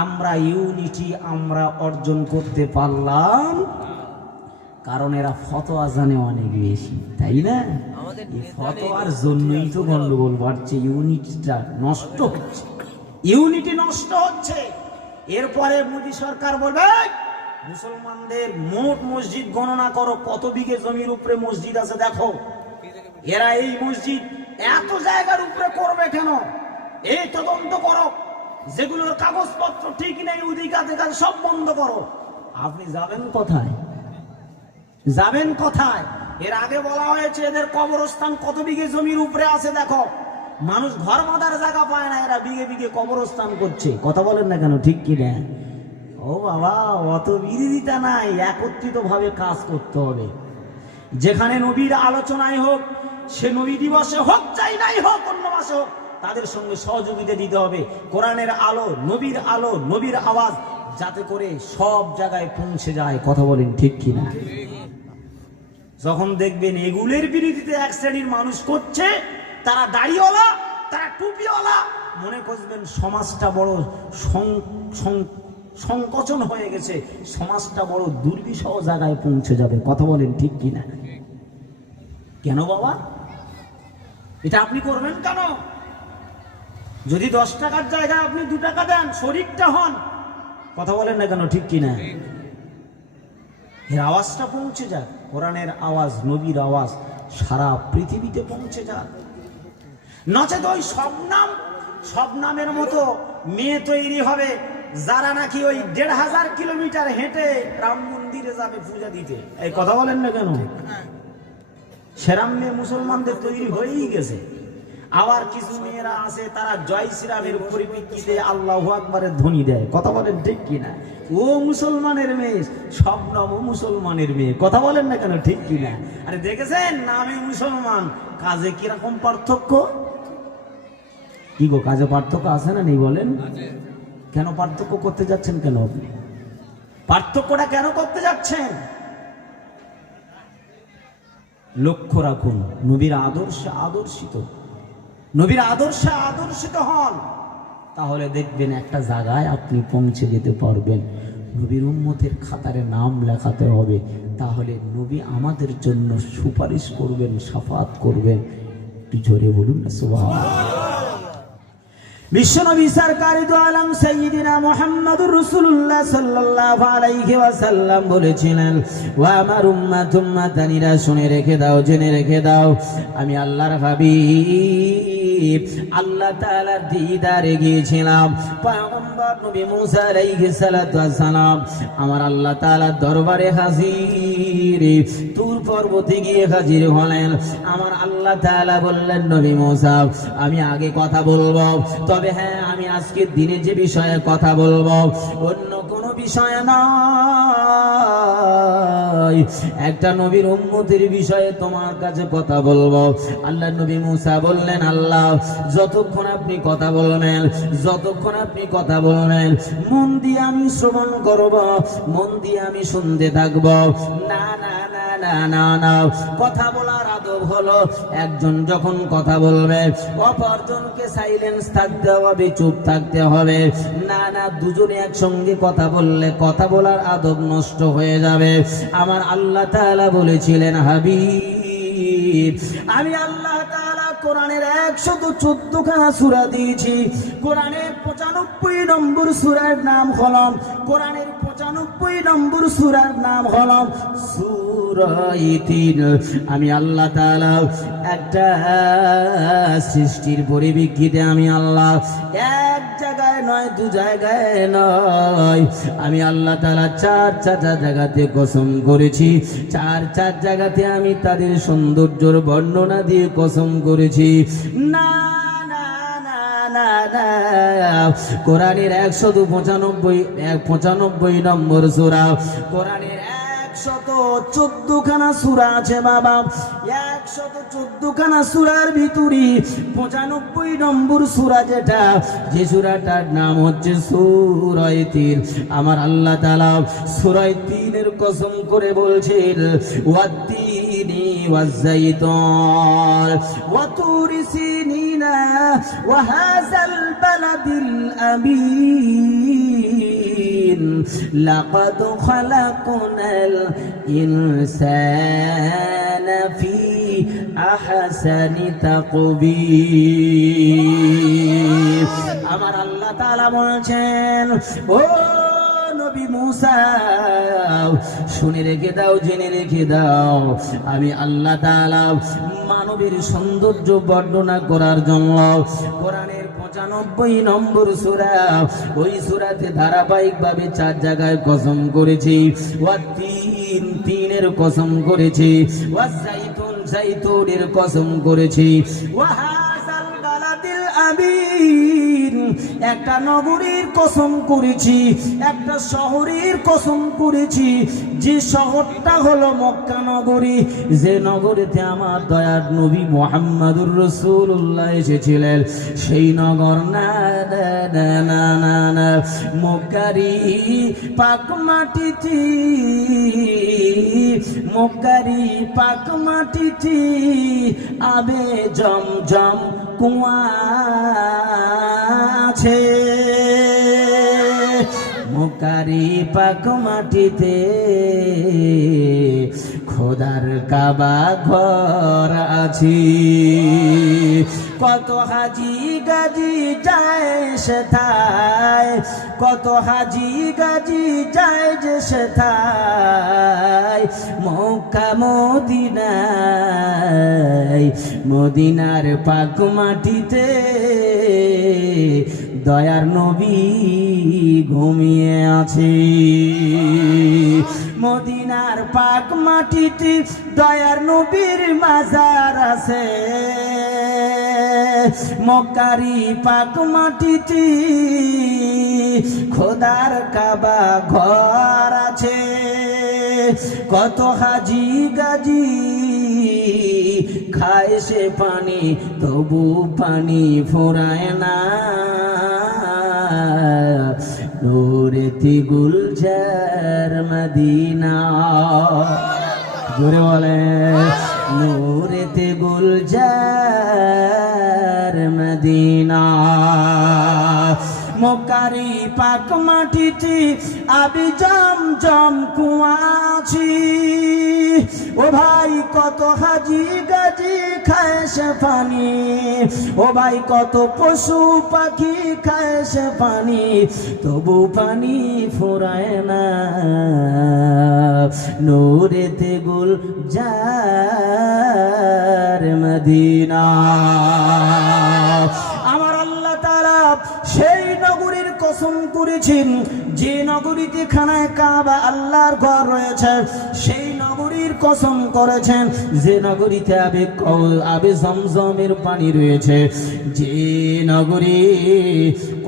আমরা ইউনিটি আমরা অর্জন করতে পারলাম কারণ এরা ফতোয়া জানে অনেক বেশি, তাই না? এই ফতোয়ার জন্যই তো গন্ডগোল বাড়ছে, ইউনিটিটা নষ্ট হচ্ছে, ইউনিটি নষ্ট হচ্ছে। এরপরে মোদী সরকার বলবে মুসলমানদের মোট মসজিদ গণনা করো, কত বিঘে জমির উপরে মসজিদ আছে দেখো। এরা এই মসজিদ এত জায়গার উপরে করবে কেন? এই তদন্ত করো, যেগুলোর কাগজপত্র ঠিক নেই অধিকার সব বন্ধ করো। আপনি যাবেন কোথায়? যাবেন কোথায়? এর আগে বলা হয়েছে এদের কবরস্থান কত বিঘে জমির উপরে আছে দেখো। মানুষ ঘর বাঁধার জায়গা পায় না, এরা বিঘে বিঘে কবরস্থান করছে, কথা বলেন না কেন, ঠিক কি না? ও বাবা, অত বিরোধিতা নাই, একত্রিত ভাবে কাজ করতে হবে। যেখানে নবীর আলোচনায় হোক, সে নবী দিবসে হোক চাই নাই হোক অন্য মাসে হোক, তাদের সঙ্গে সহযোগিতা দিতে হবে। কোরআনের আলো, নবীর আওয়াজ যাতে করে সব জায়গায় পৌঁছে যায়, কথা বলেন ঠিক কিনা? যখন দেখবেন এগুলোর বিরোধিতা এক শ্রেণীর মানুষ করছে, তারা দাড়িওয়ালা, তারা টুপিওয়ালা, মনে করবেন সমাজটা বড় সংকোচন হয়ে গেছে, সমাজটা বড় দুর্বিষহ জায়গায় পৌঁছে যাবে, কথা বলেন ঠিক কিনা? কেন বাবা এটা আপনি করবেন কেন? যদি 10 টাকার জায়গায় আপনি 2 টাকা দেন, শরীরটা হন, কথা বলেন না কেন, ঠিক কিনা? এর আওয়াজটা পৌঁছে যাক, কোরআনের আওয়াজ, নবীর আওয়াজ সারা পৃথিবীতে পৌঁছে যাক। নচেত ওই সব নামের মতো মেয়ে তৈরি হবে যারা নাকি ওই 1,500 কিলোমিটার হেঁটে রাম মন্দিরে যাবে পূজা দিতে, এই কথা বলেন না কেন? সেরাম মেয়ে মুসলমানদের তৈরি হয়েই গেছে। আবার কিছু মেয়েরা আছে তারা জয় শ্রীরামের পরিপ্রেক্ষিতে আল্লাহু আকবারের ধ্বনি দেয়, কথা বলেন ঠিক কিনা? ও মুসলমানের মেয়ে, সব নাম মুসলমানের মেয়ে, কথা বলেন না কেন, ঠিক কিনা? আরে দেখেছেন নামে মুসলমান, কাজে কিরকম পার্থক্য? কি গো, কাজে পার্থক্য আছে না নেই বলেন? কেন পার্থক্য করতে যাচ্ছেন? কেন আপনি পার্থক্যটা কেন করতে যাচ্ছেন? লক্ষ্য রাখুন, নবীর আদর্শে আদর্শিত হন, তাহলে দেখবেন একটা জায়গায় আপনি পৌঁছে যেতে পারবেন। নবীর উম্মতের খাতারে নাম লেখাতে হবে, তাহলে নবী আমাদের জন্য সুপারিশ করবেন, শাফাত করবেন। একটু জোরে বলুন না সুবহানাল্লাহ। বিশ্বনবী সরকারি দু আলম সাইয়্যিদিনা মুহাম্মদুর রাসূলুল্লাহ সাল্লাল্লাহু আলাইহি ওয়াসাল্লাম বলেছিলেন, ওয়া আমার উম্মাতানিরা শুনে রেখে দাও, জেনে রেখে দাও, আমি আল্লাহর হাবিব আল্লাহ তাআলার দিদারে গিয়েছিলাম। পয়গম্বর নবী মুসা আলাইহিস সালাতু ওয়াস সালাম আমার আল্লাহ তাআলার দরবারে হাজির, তুর পর্বতে গিয়ে হাজির হলেন। আমার আল্লাহ তাআলা বললেন, নবী মুসা আমি আগে কথা বলবো, তবে হ্যাঁ আমি আজকের দিনে যে বিষয়ে কথা বলবো অন্য কোনো বিষয় নয়, একটা নবীর উম্মতের বিষয়ে তোমার কাছে কথা বলবো। আল্লাহ নবী মুসা বললেন, আল্লাহ যতক্ষণ আপনি কথা বলবেন, যতক্ষণ আপনি কথা বলবেন মন দিয়ে আমি শ্রবণ করব, মন দিয়ে আমি শুনতে থাকবো। না না না না না না, কথা বলার আদব হলো একজন যখন কথা বলবে অপরজনকে সাইলেন্স থাকতে হবে, চুপ থাকতে হবে। না না, দুজনে একসঙ্গে কথা বললে কথা বলার আদব নষ্ট হয়ে যাবে। আমার আল্লাহ তাআলা বলেছিলেন, হাবিব আমি আল্লাহ তাআলা কোরআনের 114 খানা সূরা দিয়েছি। কোরআনের 95 নম্বর সূরার নাম হলো, কোরআনের 95 নম্বর সূরার নাম হলো সূরা তিন। আমি আল্লাহ তাআলা একটা সৃষ্টির পরিপ্রেক্ষিতে আমি আল্লাহ এক জায়গায় নয়, দু জায়গায় নয়, আমি আল্লাহ তাআলা চার জায়গাতে কসম করেছি। চার জায়গাতে আমি তাদের সৌন্দর্যের বর্ণনা দিয়ে কসম করেছি। না কোরআনের 195 নম্বর সূরা, কোরআনের 114 খানা সূরা আছে বাবা। 114 খানা সূরার ভিতরে 95 নম্বর সূরা যেটা, যে সূরাটার নাম হচ্ছে সূরা তিন। আমার আল্লাহ তাআলা সূরা তিনের কসম করে বলছেন, ওয়াত-তিনি ওয়াজ-যাইতুন ওয়া তুরি সিনিনা ওয়া হাযাল বালাদিল আমিন লাকাদ খালাকনাল ইনসানা ফি আহসানি তাকবীর। আমার আল্লাহ তাআলা বলছেন, ও নবী মুসা শুনে রেখে দাও, জেনে রেখে দাও, আমি আল্লাহ তাআলা মানবের সৌন্দর্য বর্ণনা করার জন্য কোরআনের 95 নম্বর সূরা, ওই সূরাতে ধারাবাহিকভাবে 4 জায়গায় কসম করেছি। ওয়াত-তিন, তিনের কসম করেছি। ওয়াজ-যাইতুন, যাইতুনের কসম করেছি। ওয়া হাযাল বালাদিল আমিন, একটা নগরীর কসম করেছি, একটা শহরের কসম করেছি, যে শহরটা হলো মক্কা নগরী, যে নগরীতে আমার দয়ার নবী মুহাম্মদুর রাসূলুল্লাহ এসেছিলেন, সেই নগর না না না না না মক্কারি পাক মাটিতে, মক্কারি পাক মাটিতে আবে জমজম কুয়া আছে, মক্কারি পাক মাটিতে খোদার কাবা ঘর আছে। কত হাজি গাজি যায় সেথায়, কত হাজি গাজি যায় যে সেথায়, মক্কা মদিনায়, মদিনার পাক মাটিতে দয়ার নবী ঘুমিয়ে আছে। মদিনার পাক মাটিতে দয়ার নবীর মাজার আছে, মক্কারি পাক মাটিতে খোদার কাবা ঘর আছে। কত হাজি গাজি খায় সে পানি, তবু পানি ফোরায় না, নূরেতি গুলজার মদিনা, জোরে বলে নূরেতি গুলজার মদিনা। মক্কারি পাক মাটিতে আবি জমজম কুয়া আছে, ও ভাই কত হাজি গাজি খায় সে পানি, ও ভাই কত পশু পাখি খায় সে পানি, তবু পানি ফোরায় না নূরেতে গুলজার মদিনা। আমার আল্লাহ তাআলা সেই নগরীর কসম করেছেন যে নগরীতে খানায় কাবা আল্লাহর ঘর রয়েছে, সেই নগরীর কসম করেছেন যে নগরীতে আবে জমজমের পানি রয়েছে, যে নগরী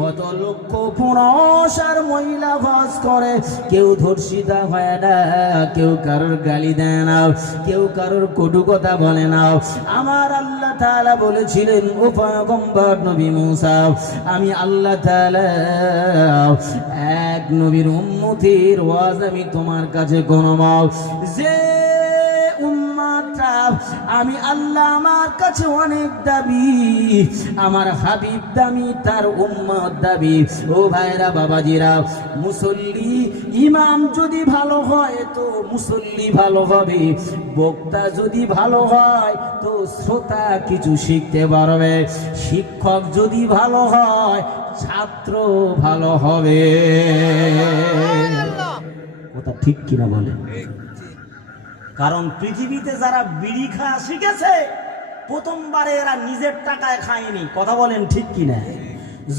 কত লক্ষ পুরুষ আর মহিলা বাস করে, কেউ ধর্ষিতা হয় না, কেউ কারোর গালি দেয় না, কেউ কারোর কটু কথা বলে না। আমার আল্লাহ তাআলা বলেছিলেন ও পয়গম্বর নবী মুসা, আমি আল্লাহ তাআলা এক নবীর উম্মতের ওয়াজ আমি তোমার কাছে গণমাও, যে উম্মতটা আমি আল্লাহ আমার কাছে অনেক দাবি, আমার হাবিব দামি, তার উম্মত দাবি। ও ভাইরা বাবাজিরা, মুসল্লি ইমাম যদি ভালো হয় তো মুসল্লি ভালো হবে, বক্তা যদি ভালো হয় তো শ্রোতা কিছু শিখতে পারবে, শিক্ষক যদি ভালো হয় ছাত্র ভালো হবে। কথা ঠিক কিনা বলে? কারণ পৃথিবীতে যারা বিড়ি খাওয়া শিখেছে প্রথমবারে এরা নিজের টাকায় খায়নি। কথা বলেন ঠিক কিনা?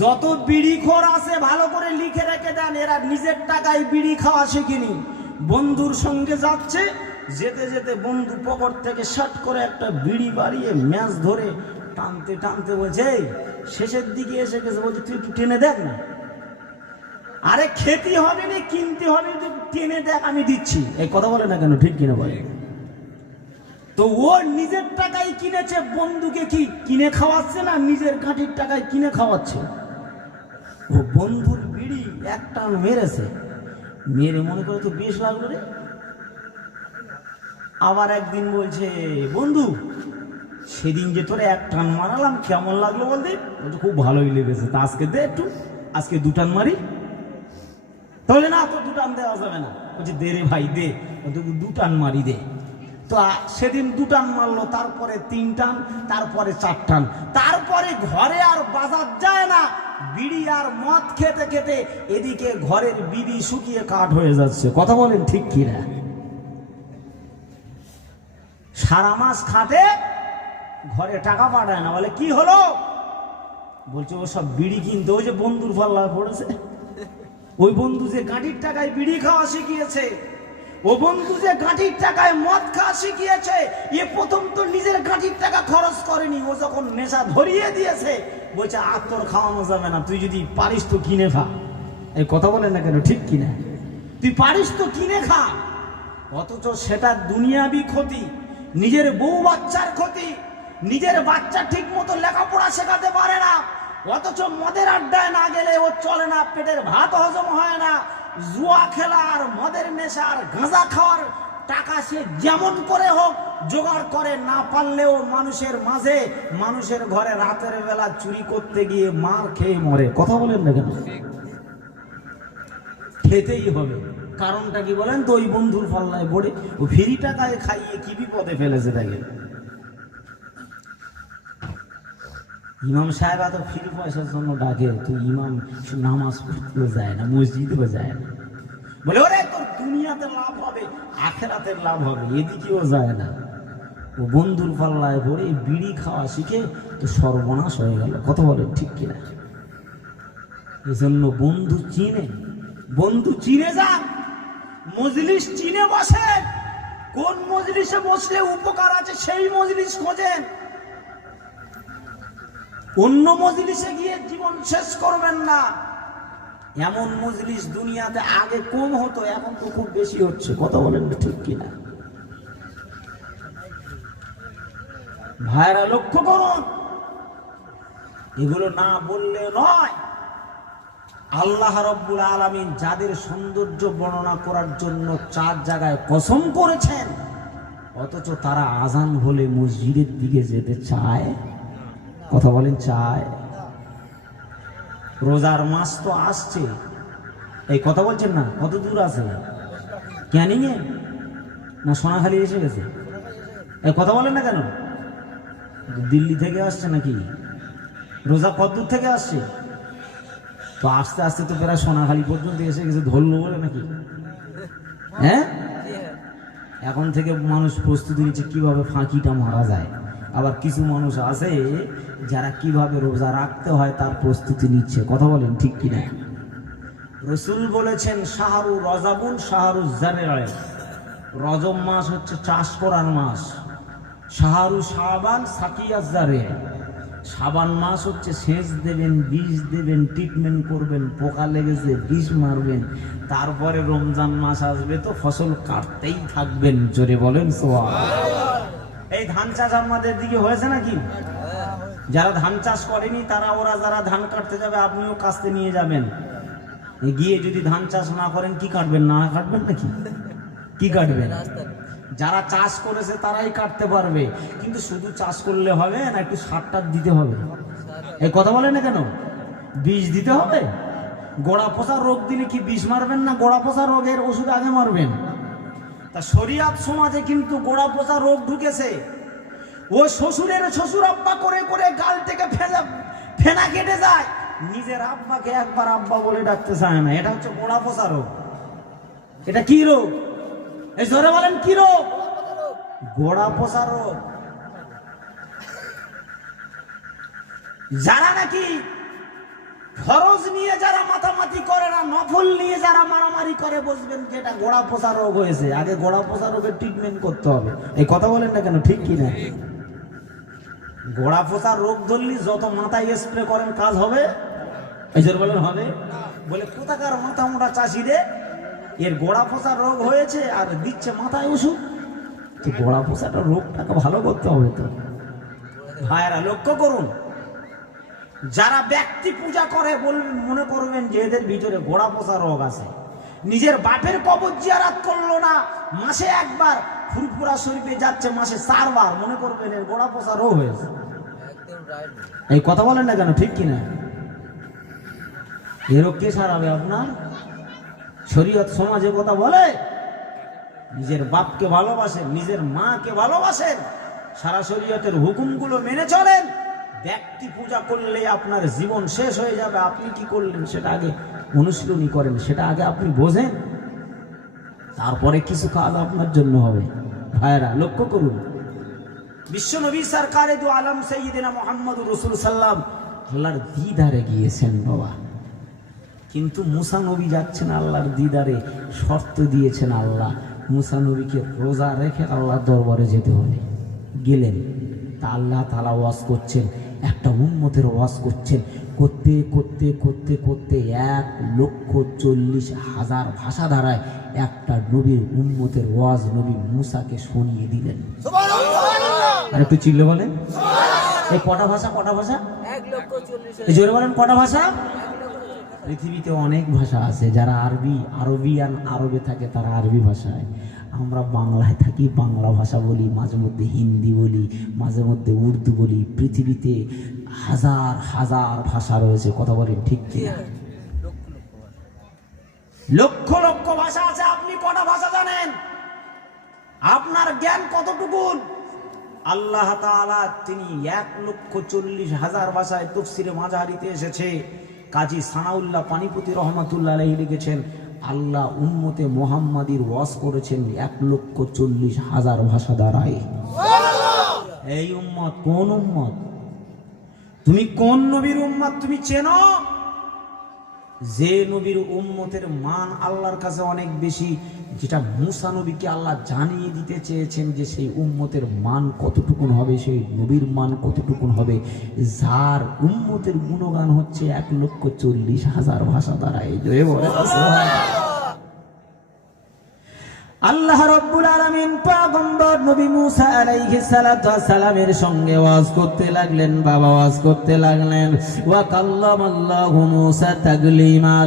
যত বিড়িখোর আছে ভালো করে লিখে রেখে দেন, এরা নিজের টাকায় বিড়ি খাওয়া শিখেনি। বন্ধুর সঙ্গে যাচ্ছে, যেতে যেতে বন্ধু পকেট থেকে শট করে একটা বিড়ি বাড়িয়ে ম্যাচ ধরে টানতে টানতে বলছে, শেষের দিকে এসে গেছে, বলছে তুই একটু টেনে দেখ না। আরে খেতে হবে না, কিনতে হবে, টেনে দেখ আমি দিচ্ছি। এই কথা বলে না কেন? ঠিক কিনা বলে? তো ও নিজের টাকায় কিনেছে, বন্ধুকে কি কিনে খাওয়াচ্ছে না নিজের ঘাটির টাকায় কিনে খাওয়াচ্ছে। ও বন্ধুর বিড়ি এক টান মেরেছে, মেরে মনে করে তো বেশ লাগলো রে। আবার একদিন বলছে, বন্ধু সেদিন যে তোরে এক টান মারালাম কেমন লাগলো বলতে? বলছে খুব ভালোই লেগেছে। তা আজকে দে একটু, আজকে দু টান মারি। তাহলে না, তো দু টান দেওয়া যাবে না। বলছে দে রে ভাই দে, দু টান মারি দে। তো সেদিন দু টান মারলো, তারপরে 3 টান, তারপরে 4 টান, তারপরে ঘরে আর বাজার যায় না। বিড়ি আর মদ খেতে খেতে এদিকে ঘরের বিড়ি শুকিয়ে কাঠ হয়ে যাচ্ছে। কথা বলেন ঠিক কিনা? সারা মাস খাটে, ঘরে টাকা পাঠায় না। বলে কি হলো? বলছে ও সব বিড়ি কিনতে ওই যে বন্ধুর পাল্লায় পড়েছে। ওই বন্ধু যে গাঁটির টাকায় বিড়ি খাওয়া শিখিয়েছে, ও বন্ধু যে গাঁটির টাকায় মদ খাওয়া শিখিয়েছে, এ প্রথম তো নিজের গাঁটির টাকা খরচ করেনি। ও যখন নেশা ধরিয়ে দিয়েছে, বলছে আর তোর খাওয়ানো যাবে না, তুই যদি পারিস তো কিনে খা। এই কথা বলেন না কেন? ঠিক কিনা? তুই পারিস তো কিনে খা। অথচ সেটা দুনিয়াবি ক্ষতি, নিজের বউ বাচ্চার ক্ষতি। নিজের বাচ্চা ঠিক মতো লেখাপড়া শেখাতে পারে না, অথচ মদের আড্ডায় না গেলে ও চলে না, পেটের ভাত হজম হয় না। জুয়া খেলা আর মদের নেশা আর গাঁজা খাওয়ার টাকা সে যেমন করে হোক জোগাড় করে, না পারলেও মানুষের মাঝে, মানুষের ঘরে রাতের বেলা চুরি করতে গিয়ে মার খেয়ে মরে। কথা বলেন না কেন? খেতেই হবে। কারণটা কি বলেন তো? ওই বন্ধুর পাল্লায় পড়ে ও ফ্রি টাকায় খাইয়ে কি বিপদে ফেলেছে তাকে। ইমাম সাহেব এত ফ্রি পয়সার জন্য ডাকে, তো ইমাম নামাজ পড়তেও যায় না, মসজিদেও যায় না। বলে ওরে তোর দুনিয়াতে লাভ হবে, আখেরাতের লাভ হবে, এদিকেও যায় না। ও বন্ধুর পাল্লায় পড়ে বিড়ি খাওয়া শিখে তো সর্বনাশ হয়ে গেল। কথা বলে ঠিক কিনা? এই জন্য বন্ধু চিনে, বন্ধু চিনে যান, মজলিস চিনে বসেন। কোন মজলিসে বসলে উপকার আছে সেই মজলিস খোঁজেন। অন্য মজলিসে গিয়ে জীবন শেষ করবেন না। এমন মজলিস দুনিয়াতে আগে কম হতো, এখন তো খুব বেশি হচ্ছে। কথা বলেন ঠিক কিনা? ভাইরা লক্ষ্য করুন, এগুলো না বললে নয়। আল্লাহ রাব্বুল আলামিন যাদের সৌন্দর্য বর্ণনা করার জন্য 4 জায়গায় কসম করেছেন, অথচ তারা আজান হলে মসজিদের দিকে যেতে চায়। কথা বলেন চায়? রোজার মাস তো আসছে, এই কথা বলছেন না? কত দূর আছে? ক্যানিং এ না সোনাখালি এসে গেছে? এই কথা বলেন না কেন? দিল্লি থেকে আসছে নাকি? রোজা কত দূর থেকে আসছে? তো আস্তে আস্তে তো প্রায় সোনাখালি পর্যন্ত এসে গেছে, ধরলো বলে নাকি? হ্যাঁ, এখন থেকে মানুষ প্রস্তুতি নিচ্ছে কিভাবে ফাঁকিটা মারা যায়। আবার কিছু মানুষ আছে যারা কিভাবে রোজা রাখতে হয় তার প্রস্তুতি নিচ্ছে। কথা বলেন ঠিক কিনা? রসুল বলেছেন শাহরু রজাবুন শাহরু জারে, রজব মাস হচ্ছে চাষ করার মাস। শাহরু শাবান সাকিয়া জারে, শাবান মাস হচ্ছে সেচ দেবেন, বীজ দেবেন, ট্রিটমেন্ট করবেন, পোকা লেগেছে বিষ মারবেন। তারপরে রমজান মাস আসবে তো ফসল কাটতেই থাকবেন। জোরে বলেন সুবহানাল্লাহ। এই ধান চাষ আমাদের দিকে হয়েছে নাকি? যারা ধান চাষ করেনি তারা, ওরা যারা ধান কাটতে যাবে আপনিও কাস্তে নিয়ে যাবেন। গিয়ে যদি ধান চাষ না করেন কি কাটবেন? না কাটবেন নাকি? কি কাটবেন? যারা চাষ করেছে তারাই কাটতে পারবে। কিন্তু শুধু চাষ করলে হবে না, একটু সারটা দিতে হবে। এই কথা বলে না কেন? বীজ দিতে হবে। গোড়া পচা রোগ দিলে কি বিষ মারবেন না? গোড়া পচা রোগের ওষুধ আগে মারবেন। তা শরিয়াত সমাজে কিন্তু গোড়া পচা রোগ ঢুকেছে। ও শ্বশুরের শ্বশুর আব্বা করে করে গাল থেকে ফেনা কেটে যায়, নিজের আব্বাকে একবার আব্বা বলে ডাকতে চায় না। এটা হচ্ছে গোড়া পচা রোগ। এটা কি রোগ? এই জোরে বলেন কি রোগ? গোড়া পচা রোগ। যারা নাকি ফরজ নিয়ে যারা মাতামাতি করে না, নফল নিয়ে যারা মারামারি করে, বসবেন যে এটা গোড়া পচা রোগ হয়েছে। আগে গোড়া পচা রোগের ট্রিটমেন্ট করতে হবে। এই কথা বলেন না কেন? ঠিক কি না? গোড়া পচা রোগ ধরলি যত মাথায় স্প্রে করেন কাজ হবে? এই জোরে বলেন হবে? বলে কোথাকার মাথা মোটা চাষি রে, এর গোড়া পচা রোগ হয়েছে আর দিচ্ছে মাথায় ওষুধ। গোড়া পচাটা রোগটাকে ভালো করতে হবে তো। ভাইরা লক্ষ্য করুন, যারা ব্যক্তি পূজা করে বলবেন, মনে করবেন যে এদের ভিতরে গোড়া পচা রোগ আছে। নিজের বাপের কবর জিয়ারত করলো না, মাসে একবার ফুরফুরা শরীফে যাচ্ছে মাসে 4 বার, মনে করবেন এর গোড়া পচা রোগ হয়েছে। এই কথা বলেন না কেন? ঠিক কিনা? এ রোগ কে সারাবে আপনার? শরীয়ত সমাজে কথা বলে নিজের বাপকে ভালোবাসেন, নিজের মাকে ভালোবাসেন, সারা শরীয়তের হুকুমগুলো মেনে চলেন। ব্যক্তি পূজা করলে আপনার জীবন শেষ হয়ে যাবে। আপনি কি করলেন সেটা আগে অনুশীলনী করেন, সেটা আগে আপনি বোঝেন, তারপরে কিছু কাজ আপনার জন্য হবে। ভাইরা লক্ষ্য করুন, বিশ্ব নবী সরকারে দু আলম সাইয়্যিদিনা মুহাম্মদুর রাসূল সাল্লাম আল্লাহর দিদারে গিয়েছেন বাবা। কিন্তু মুসা নবী যাচ্ছেন আল্লাহর দিদারে, শর্ত দিয়েছেন আল্লাহ, মুসা নবীকে রোজা রেখে আল্লাহর দরবারে যেতে হবে। গেলেন, তা আল্লাহ তাআলা ওয়াজ করছেন, একটা উম্মতের ওয়াজ করছেন, করতে করতে করতে করতে 1,40,000 ভাষা দ্বারায় একটা নবীর উম্মতের ওয়াজ নবী মুসাকে শুনিয়ে দিলেন। আর একটু চিল্লে বলেন, এই কটা ভাষা? কটা ভাষা? 1,40,000। জোরে বলেন কটা ভাষা? পৃথিবীতে অনেক ভাষা আছে। যারা আরবিয়ান আরবে থাকে তারা আরবি ভাষায়, আমরা বাংলায় থাকি বাংলা ভাষা বলি, মাঝে মধ্যে হিন্দি বলি, মাঝে মধ্যে উর্দু বলি। পৃথিবীতে হাজার হাজার ভাষা রয়েছে। কথা বলেন ঠিক কি? লক্ষ লক্ষ ভাষা আছে। আপনি কটা ভাষা জানেন? আপনার জ্ঞান কতটুকু? আল্লাহ তাআলা তিনি 1,40,000 ভাষায় তাফসীরে মাজাহিরিতে এসেছে। কাজী সানাউল্লাহ পানিপতি রহমাতুল্লাহ আলাইহি লিখেছেন, আল্লাহ উম্মতে মুহাম্মাদির ওয়াজ করেছেন 1,40,000 ভাষা দ্বারাই। এই উম্মত কোন উম্মত? তুমি কোন নবীর উম্মত তুমি চেনো? যে নবীর উম্মতের মান আল্লাহর কাছে অনেক বেশি, যেটা মুসা নবীকে আল্লাহ জানিয়ে দিতে চেয়েছেন যে সেই উম্মতের মান কতটুকুন হবে, সেই নবীর মান কতটুকুন হবে, যার উম্মতের গুণগান হচ্ছে 1,40,000 ভাষা দ্বারা। এই জয় বলে আল্লাহ রাব্বুল আলামিন পয়গম্বর নবী মুসা আলাইহিস সালাতু ওয়াস সালামের সঙ্গে ওয়াজ করতে লাগলেন। বাবা ওয়াজ করতে লাগলেন, ওয়া কাল্লামাল্লাহু মুসা তাকলিমা।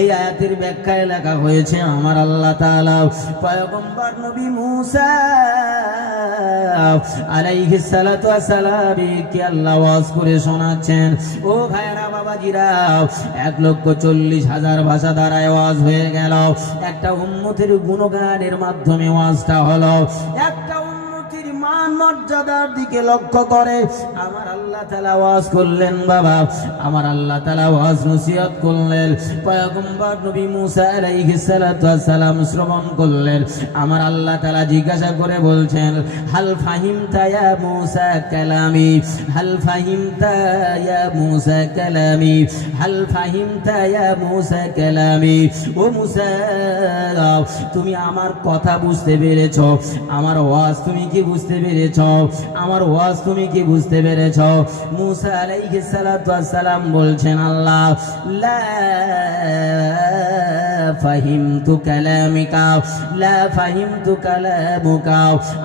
এই আয়াতের ব্যাখ্যায় লেখা হয়েছে, আমার আল্লাহ তাআলা পয়গম্বর নবী মুসা আলাইহিস সালাতু ওয়াস সালামকে আল্লাহ ওয়াজ করে শোনাচ্ছেন। ও ভাইরা বাবাজিরা, 1,40,000 ভাষা দ্বারা ওয়াজ হয়ে গেল। একটা উম্মতের গুণগানের মাধ্যমে ওয়াজটা হলো। একটা উম্মতের মান মর্যাদার দিকে লক্ষ্য করে আমার আল্লাহ তাআলা ওয়াজ করলেন। বাবা আমার আল্লাহ তাআলা ওয়াজ নসিহত করলেন, পয়গম্বর নবী মুসা আলাইহিস সালাতু ওয়াস সালাম শ্রবণ করলেন। আমার আল্লাহ তাআলা জিজ্ঞাসা করে বলছেন, হাল ফাহিমতা ইয়া মুসা কালামি, হাল ফাহিমতা ইয়া মুসা কালামি, হাল ফাহিমতা ইয়া মুসা কালামি। ও মুসা, তুমি আমার কথা বুঝতে পেরেছো? আমার ওয়াজ তুমি কি বুঝতে পেরেছো? আমার ওয়াজ তুমি কি বুঝতে পেরেছো? মুসা আলাইহিস সালাতু ওয়াস সালাম বলছেন, আল্লাহ লা ফাহিমতু কালামিকা, লা ফাহিমতু কালামুকা।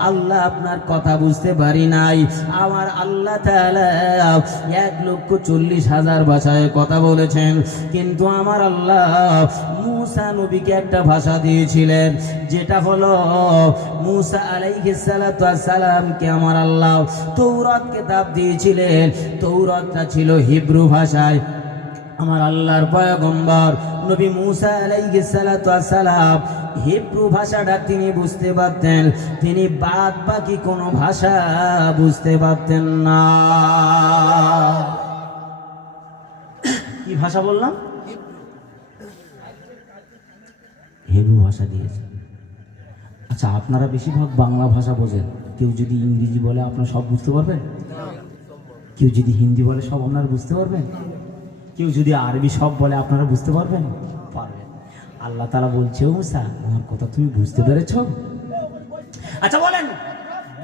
আল্লাহ আপনার কথা বুঝতে পারি নাই। আমার আল্লাহ তাআলা 1,40,000 ভাষায় কথা বলেছেন, কিন্তু আমার আল্লাহ মুসা নবীকে একটা ভাষা দিয়েছিলেন, যেটা হলো মুসা আলাইহিস সালাতু ওয়াস সালামকে আমার আল্লাহ তৌরাত কিতাব দিয়েছিলেন। তৌরাতটা ছিল হিব্রু ভাষায়। আমার আল্লাহর পয়গম্বর নবী মুসা আলাইহিস সালাতু ওয়াস সালাম হিব্রু ভাষাটা তিনি বুঝতে পারতেন, তিনি বাদ বাকি কোনো ভাষা বুঝতে পারতেন না। কি ভাষা বললাম? হিব্রু ভাষা দিয়েছে। আচ্ছা, আপনারা বেশিরভাগ বাংলা ভাষা বোঝেন, কেউ যদি ইংরেজি বলে আপনারা সব বুঝতে পারবেন? কেউ যদি হিন্দি বলে সব আপনারা বুঝতে পারবেন? কেউ যদি আরবি সব বলে আপনারা বুঝতে পারবেন? পারবেন। আল্লাহ তাআলা বলছে, ও মুসা আমার কথা তুমি বুঝতে পেরেছো? আচ্ছা বলেন,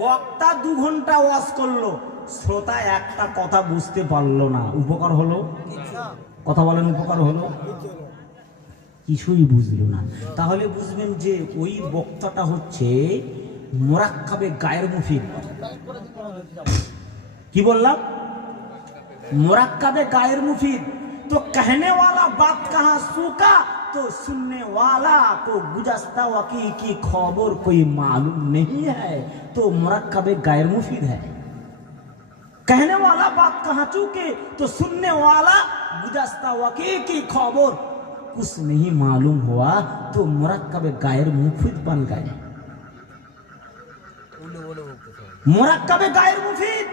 বক্তা 2 ঘন্টা ওয়াজ করলো, শ্রোতা একটা কথা বুঝতে পারলো না, উপকার হলো? কথা বলেন, উপকার হলো? কিছুই বুঝলো না। তাহলে বুঝবেন যে ওই বক্তাটা হচ্ছে মুরাক্কাবে গায়ের মুফিদ। কি বললাম? मुरक्कबे गायर मुफीद। तो कहने वाला बात कहाँ सूखा, तो सुनने वाला को गुज़श्ता वक़्त की खबर कोई मालूम नहीं है, तो मुरक्कबे गायर मुफीद है। कहने वाला बात कहाँ चूके, तो सुनने वाला गुज़श्ता वक़्त की खबर कुछ नहीं मालूम हुआ, तो मुरक्कबे गायर मुफीद बन गए। मुरक्कबे गायर मुफीद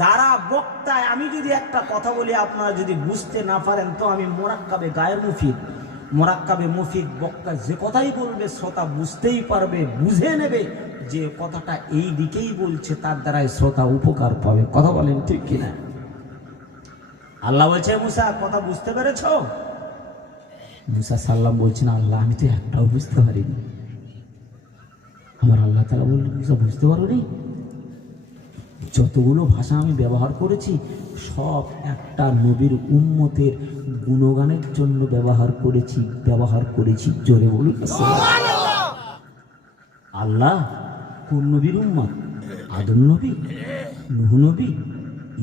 যারা বক্তায়, আমি যদি একটা কথা বলি আপনারা যদি বুঝতে না পারেন, তো আমি মুরাক্কাবে গায়ের মুফিদ। মুরাক্কাবে মুফিদ বক্তা যে কথাই বলবে শ্রোতা বুঝতেই পারবে, বুঝে নেবে যে কথাটা এই দিকেই বলছে, তার দ্বারাই শ্রোতা উপকার পাবে। কথা বলেন ঠিক কিনা? আল্লাহ বলছে, মুসা কথা বুঝতে পেরেছো? মুসা সাল্লাম বলছেন, আল্লাহ আমি তো একটাও বুঝতে পারিনি। আমার আল্লাহ তাআলা বললেন, মুসা বুঝতে পারোনি? যতগুলো ভাষা আমি ব্যবহার করেছি সব একটা নবীর উম্মতের গুণগানের জন্য ব্যবহার করেছি। জোরে বলুন সুবহানাল্লাহ। আল্লাহ কোন নবীর উম্মত? আদম নবী, নূহ নবী,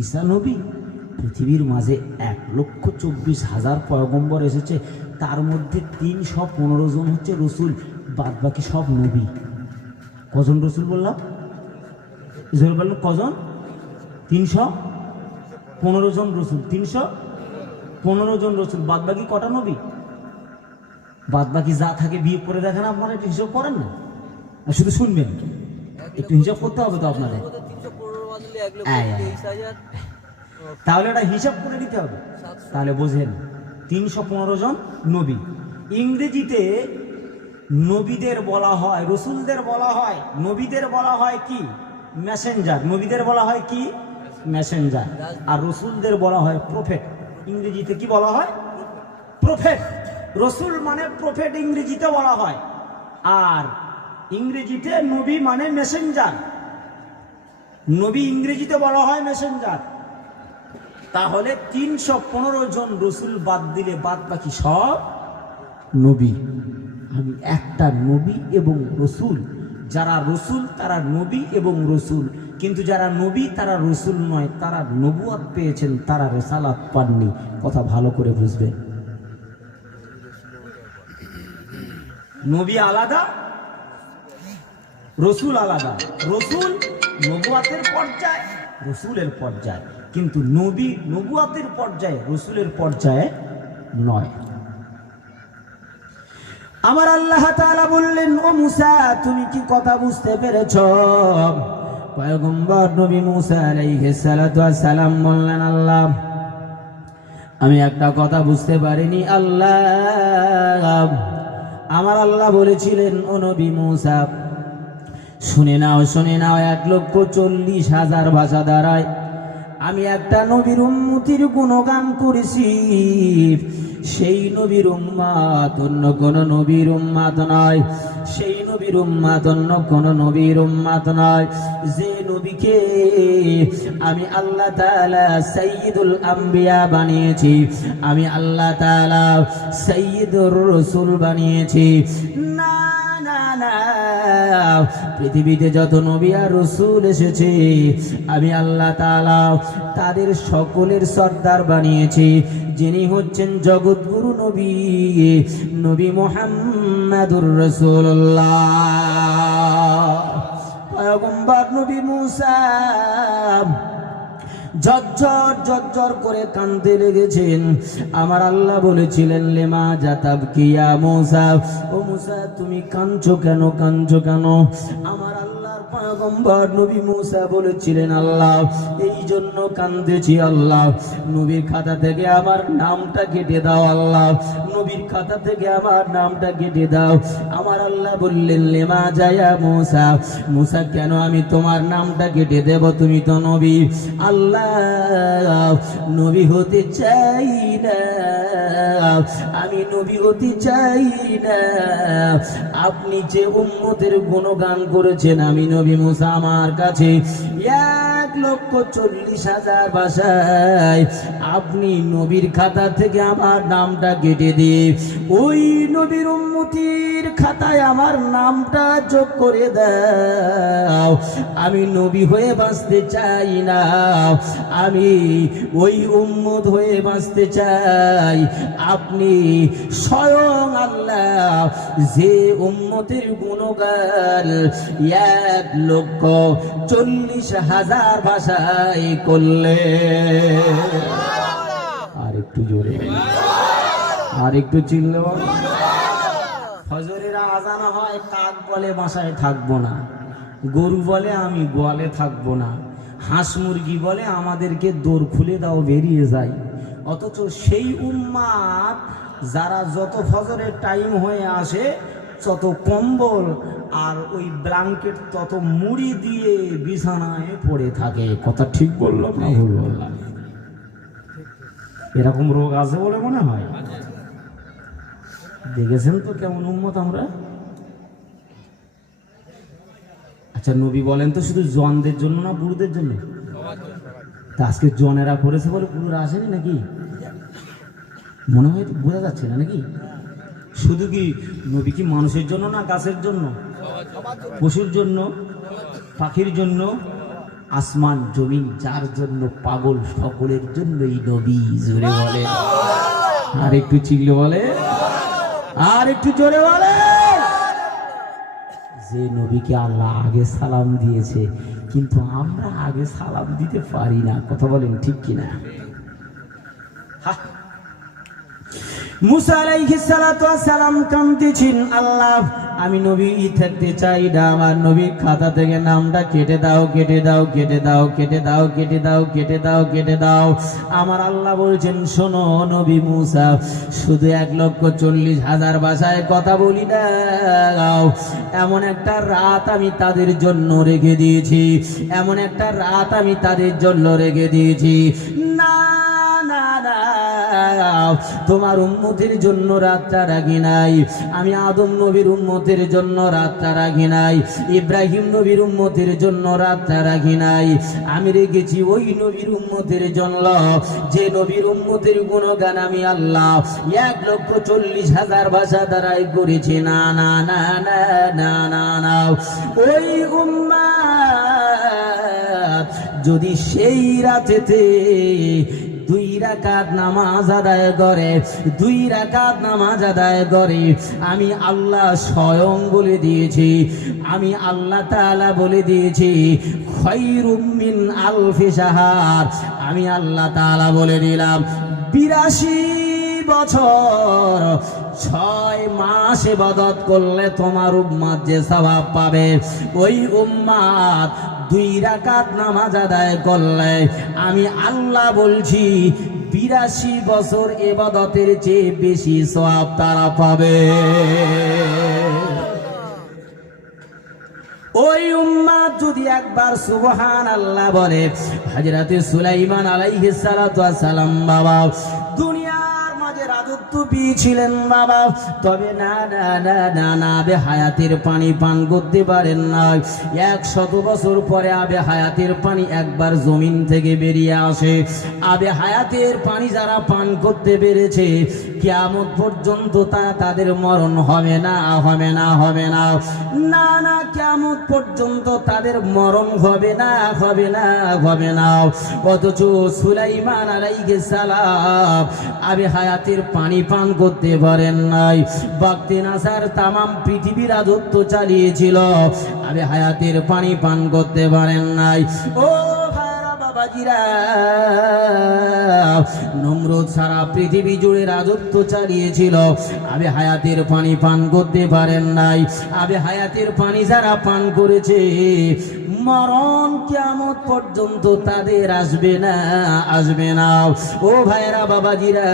ঈসা নবী। পৃথিবীর মাঝে 1,24,000 পয়গম্বর এসেছে, তার মধ্যে 315 জন হচ্ছে রসুল, বাদ বাকি সব নবী। কজন রসুল বললাম? কজন? 315 জন রসুল। 315 জন রসুল, বাদ বাকি কটা নবী? বাদ বাকি যা থাকে বিয়ে করে দেখেন, আপনারা একটু হিসাব করেন না, শুধু শুনবেন, একটু হিসাব করতে হবে তো আপনাদের। তাহলে এটা হিসাব করে দিতে হবে, তাহলে বোঝেন 315 জন নবী। ইংরেজিতে নবীদের বলা হয়, রসুলদের বলা হয়, নবীদের বলা হয় কি? মেসেঞ্জার। নবীদের বলা হয় কি? মেসেঞ্জার। আর রসুলদের বলা হয় প্রফেট। ইংরেজিতে কি বলা হয়? প্রফেট। রসুল মানে প্রফেট ইংরেজিতে বলা হয়, আর ইংরেজিতে নবী মানে মেসেঞ্জার। নবী ইংরেজিতে বলা হয় মেসেঞ্জার। তাহলে 315 জন রসুল বাদ দিলে বাদ বাকি সব নবী। আমি একটা নবী এবং রসুল। যারা রসুল তারা নবী এবং রসুল, কিন্তু যারা নবী তারা রসুল নয়, তারা নবুয়ত পেয়েছেন, তারা রিসালাত পাননি। কথা ভালো করে বুঝবেন। নবী আলাদা, রসুল আলাদা। রসুল নবুয়তের পর্যায়ে, রসুলের পর্যায়ে, কিন্তু নবী নবুয়তের পর্যায়ে, রসুলের পর্যায়ে নয়। আমার আল্লাহ তাআলা বললেন, ও মুসা তুমি কি কথা বুঝতে পেরেছো? পয়গম্বর নবী মুসা আলাইহিস সালাতু ওয়াস সালাম বললেন, আল্লাহ আমি একটা কথা বুঝতে পারিনি আল্লাহ। আমার আল্লাহ বলেছিলেন, ও নবী মুসা শুনে নাও 1,40,000 ভাষা দ্বারায় আমি একটা নবীর উম্মতির গুণগান করেছি। সেই নবীর উম্মত অন্য কোন নবীর উম্মত নয়, সেই নবীর উম্মত অন্য কোন নবীর উম্মত নয়, যে নবীকে আমি আল্লাহ তাআলা সাইয়্যিদুল আম্বিয়া বানিয়েছি, আমি আল্লাহ তাআলা সাইয়্যিদুর রাসূল বানিয়েছি। না না না, পৃথিবীতে যত নবী আর রাসূল এসেছে আমি আল্লাহ তাআলা তাদের সকলের সর্দার বানিয়েছি, যিনি হচ্ছেন জগৎগুরু নবী নবী মুহাম্মদুর রাসূলুল্লাহ। পয়গম্বর নবী মুসা ঝরঝর করে কাঁদতে লেগেছেন। আমার আল্লাহ বলেছিলেন, লেমা জাতাবকি ইয়া মুসা, ও মুসা তুমি কাঁদছো কেন, কাঁদছো কেন? আমার আল্লাহর পয়গম্বর নবী মুসা বলেছিলেন, আল্লাহ এই জন্য কাঁদতেছি, আল্লাহ নবীর খাতা থেকে আমার নামটা কেটে দাও, আল্লাহ নবীর খাতা থেকে আমার নামটা কেটে দাও। আমার আল্লাহ বললেন, লেমা জায়া মুসা, মুসা কেন আমি তোমার নামটা কেটে দেব, তুমি তো নবী। আল্লাহ নবী হতে চাই না, আমি নবী হতে চাই না। আপনি যে উম্মতের গুণগান করেছেন আমি নবী মুসা আমার কাছে 1,40,000 ভাষায় আপনি নবীর খাতা থেকে আমার নামটা কেটে দিয়ে ওই নবীর উম্মতির খাতায় আমার নামটা যোগ করে দাও। আমি নবী হয়ে বাঁচতে চাই না, আমি ওই উম্মত হয়ে বাঁচতে চাই। আপনি স্বয়ং আল্লাহ যে উম্মতের গুণগান 1,40,000 ভাষায় করলে। আর একটু জোরে, আর একটু চিল্লে বল। ফজরের আজান হয়, কাক বলে বাসায় থাকবো না, গরু বলে আমি গোয়ালে থাকবো না, হাঁস মুরগি বলে আমাদেরকে দৌড় খুলে দাও বেরিয়ে যাই। অথচ সেই উম্মাত যারা যত ফজরের টাইম হয়ে আসে তত কম্বল আর ওই ব্ল্যাঙ্কেট তত মুড়ি দিয়ে বিছানায় পড়ে থাকে। কথা ঠিক বললাম না ভুল বললাম? এরকম রোগ আছে বলে মনে হয়। দেখেছেন তো কেমন উম্মত আমরা। আচ্ছা নবী বলেন তো শুধু জনদের জন্য না বুড়োদের জন্য? তা আজকে জনেরা করেছে বলে বুড়োরা আসেনি নাকি? মনে হয় বোঝা যাচ্ছে না নাকি? শুধু কি নবী কি মানুষের জন্য না গাছের জন্য, পশুর জন্য, পাখির জন্য, আসমান জমিন যার জন্য পাগল সকলের জন্যই নবী। জোরে বলে, আর একটু চিল্লে বলে, আর একটু জোরে বলে। যে নবীকে আল্লাহ আগে সালাম দিয়েছে, কিন্তু আমরা আগে সালাম দিতে পারি না। কথা বলেন ঠিক কিনা? মুসা আলাইহিস সালাতু ওয়াস সালাম কাঁদতেছেন, আল্লাহ আমি নবী থাকতে চাই না, আমার নবীর খাতা থেকে নামটা কেটে দাও, কেটে দাও, কেটে দাও, কেটে দাও, কেটে দাও, কেটে দাও, কেটে দাও। আমার আল্লাহ বলছেন, শোনো নবী মুসা, শুধু 1,40,000 ভাষায় কথা বলি না, এমন একটা রাত আমি তাদের জন্য রেখে দিয়েছি, এমন একটা রাত আমি তাদের জন্য রেখে দিয়েছি। না না না, তোমার উম্মতের জন্য রাতটা রাখি নাই, আমি আদম নবীর উম্মতের জন্য রাতটা রাখি নাই, ইব্রাহিম নবীর উম্মতের জন্য রাতটা রাখি নাই, আমি রেখেছি ওই নবীর উম্মতের জন্য যে নবীর উম্মতের গুণগান আমি আল্লাহ 1,40,000 ভাষা দ্বারাই করেছি। না না না না না না না, ওই উম্মাত যদি সেই রাতেতে 2 রাকাত নামাজ আদায় করে, 2 রাকাত নামাজ আদায় করে, আমি আল্লাহ স্বয়ং বলে দিয়েছি, আমি আল্লাহ তাআলা বলে দিয়েছি, খায়রুম মিন আলফি শাহর। আমি আল্লাহ তাআলা বলে দিলাম 82 বছর 6 মাস ইবাদত করলে তোমার উম্মত যে সওয়াব পাবে, ওই উম্মত 2 রাকাত নামাজ আদায় করলে আমি আল্লাহ বলছি 82 বছর ইবাদতের চেয়ে বেশি সওয়াব তারা পাবে। ওই উম্মাত যদি একবার সুবহানাল্লাহ বলে, হযরত সুলাইমান আলাইহিস সালাতু ওয়াস সালাম বাবা দুনিয়ার মাঝে রাজত্ব পেয়েছিলেন বাবা, তবে না না না না না আবে হায়াতের পানি পান করতে পারেন না। 100 বছর পরে আবে হায়াতের পানি একবার জমিন থেকে বেরিয়ে আসে। আবে হায়াতের পানি যারা পান করতে পেরেছে কিয়ামত পর্যন্ত তাদের মরণ হবে না, হবে না, হবে না, না না, কিয়ামত পর্যন্ত তাদের মরণ হবে না, হবে না, হবে না। অথচ সুলাইমান আলাইহিস সালাম আবে হায়াতের পানি পান করতে পারেন নাই। বাগতে নাসার তামাম পৃথিবী রাজত্ব চালিয়েছিল, আবে হায়াতের পানি পান করতে পারেন নাই। ও ভাইরা বাবাজিরা, নমরুদ সারা পৃথিবী জুড়ে রাজত্ব চালিয়েছিল, আবে হায়াতের পানি পান করতে পারেন নাই। আবে হায়াতের পানি যারা পান করেছে মরণ কিয়ামত পর্যন্ত তাদের আসবে না, আসবে না। ও ভাইরা বাবাজিরা,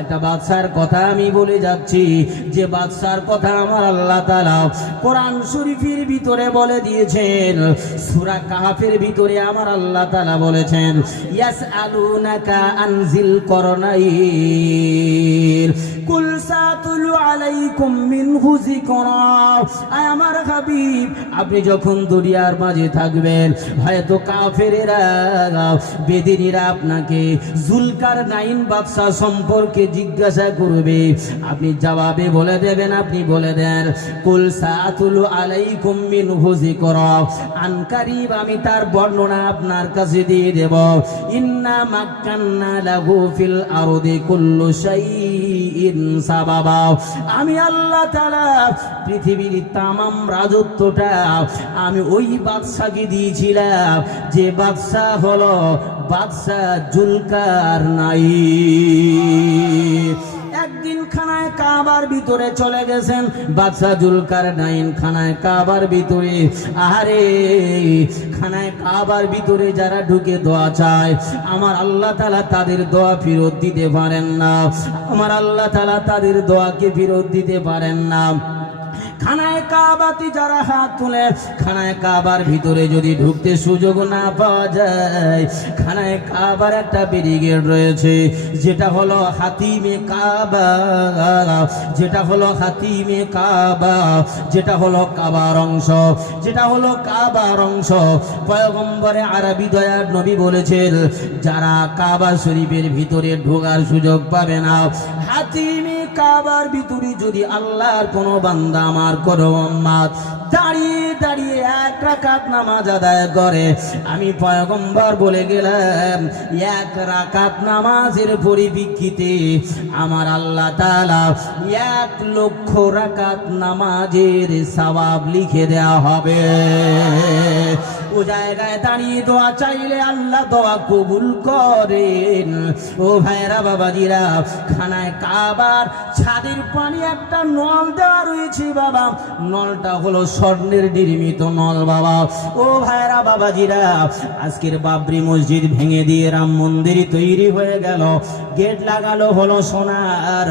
একটা বাদশার কথা আমি বলে যাচ্ছি, যে বাদশার কথা আমার আল্লাহ তাআলা কোরআন শরীফের ভিতরে বলে দিয়েছেন। সূরা কাহফের ভিতরে আমার আল্লাহ তাআলা বলেছেন, ইয়াসআলুনাকা আনজিল করনাইন কুল সাতুলু আলাইকুম মিনহু যিকরা। আয় আমার হাবিব, আপনি যখন দুনিয়ার মাঝে থাকবেন, হয়তো কাফেরেরা বেদিনীরা আপনাকে জুলকারনাইন বাদশা সম্পর্কে জিজ্ঞাসা করবে, আপনি জবাবে বলে দেবেন, আপনি বলে দেন কুল সাতুলু আলাইকুম মিনহু যিকরা, আনকারিব আমি তার বর্ণনা আপনার কাছে দিয়ে দেব। ইন্না মাক্কান্না লাহু ফিল আরদি কুল্লু শাইইন সাবাবা। আমি আল্লাহ তাআলা পৃথিবীর তামাম রাজত্বটা আমি ওই বাদশাকে দিয়েছিলাম, যে বাদশা হলো বাদশা জুলকারনাইন। একদিন খানায় কাবার ভিতরে চলে গেছেন বাদশা জুলকারনাইন, খানায় কাবার ভিতরে। আরে খানায় কাবার ভিতরে যারা ঢুকে দোয়া চায়, আমার আল্লাহ তাআলা তাদের দোয়া ফেরত দিতে পারেন না, আমার আল্লাহ তাআলা তাদের দোয়াকে ফেরত দিতে পারেন না। খানায় কাবাতে যারা হাত তুলে, খানায় কাবার ভিতরে যদি ঢুকতে সুযোগ না পাওয়া যায়, খানায় কাবার একটা ব্যারিকেড রয়েছে, যেটা হলো হাতিমে কাবা, যেটা হলো হাতিমে কাবা, যেটা হলো কাবার অংশ, যেটা হলো কাবার অংশ। পয়গম্বরে আরবি দয়ার নবী বলেছেন, যারা কাবা শরীফের ভিতরে ঢোকার সুযোগ পাবে না, হাতিমে কাবার ভিতরে যদি আল্লাহর কোনো বান্দা আমার কোনো উম্মত দাঁড়িয়ে দাঁড়িয়ে 1 রাকাত নামাজ আদায় করে, আমি পয়গম্বর বলে গেলাম 1 রাকাত নামাজের পরিপ্রেক্ষিতে আমার আল্লাহ তাআলা 1 লক্ষ রাকাত নামাজের সওয়াব লিখে দেওয়া হবে। ও জায়গায় দাঁড়িয়ে দোয়া চাইলে আল্লাহ দোয়া কবুল করেন। ও ভাইরা বাবাজিরা, খানায় কাবার ছাদের পানি একটা নল দেওয়া রয়েছে বাবা, নলটা হলো স্বর্ণের নির্মিত নল বাবা। ও ভাইরা বাবাজিরা, আজকের বাবরি মসজিদ ভেঙে দিয়ে রাম মন্দির তৈরি হয়ে গেল, গেট লাগালো হলো সোনার,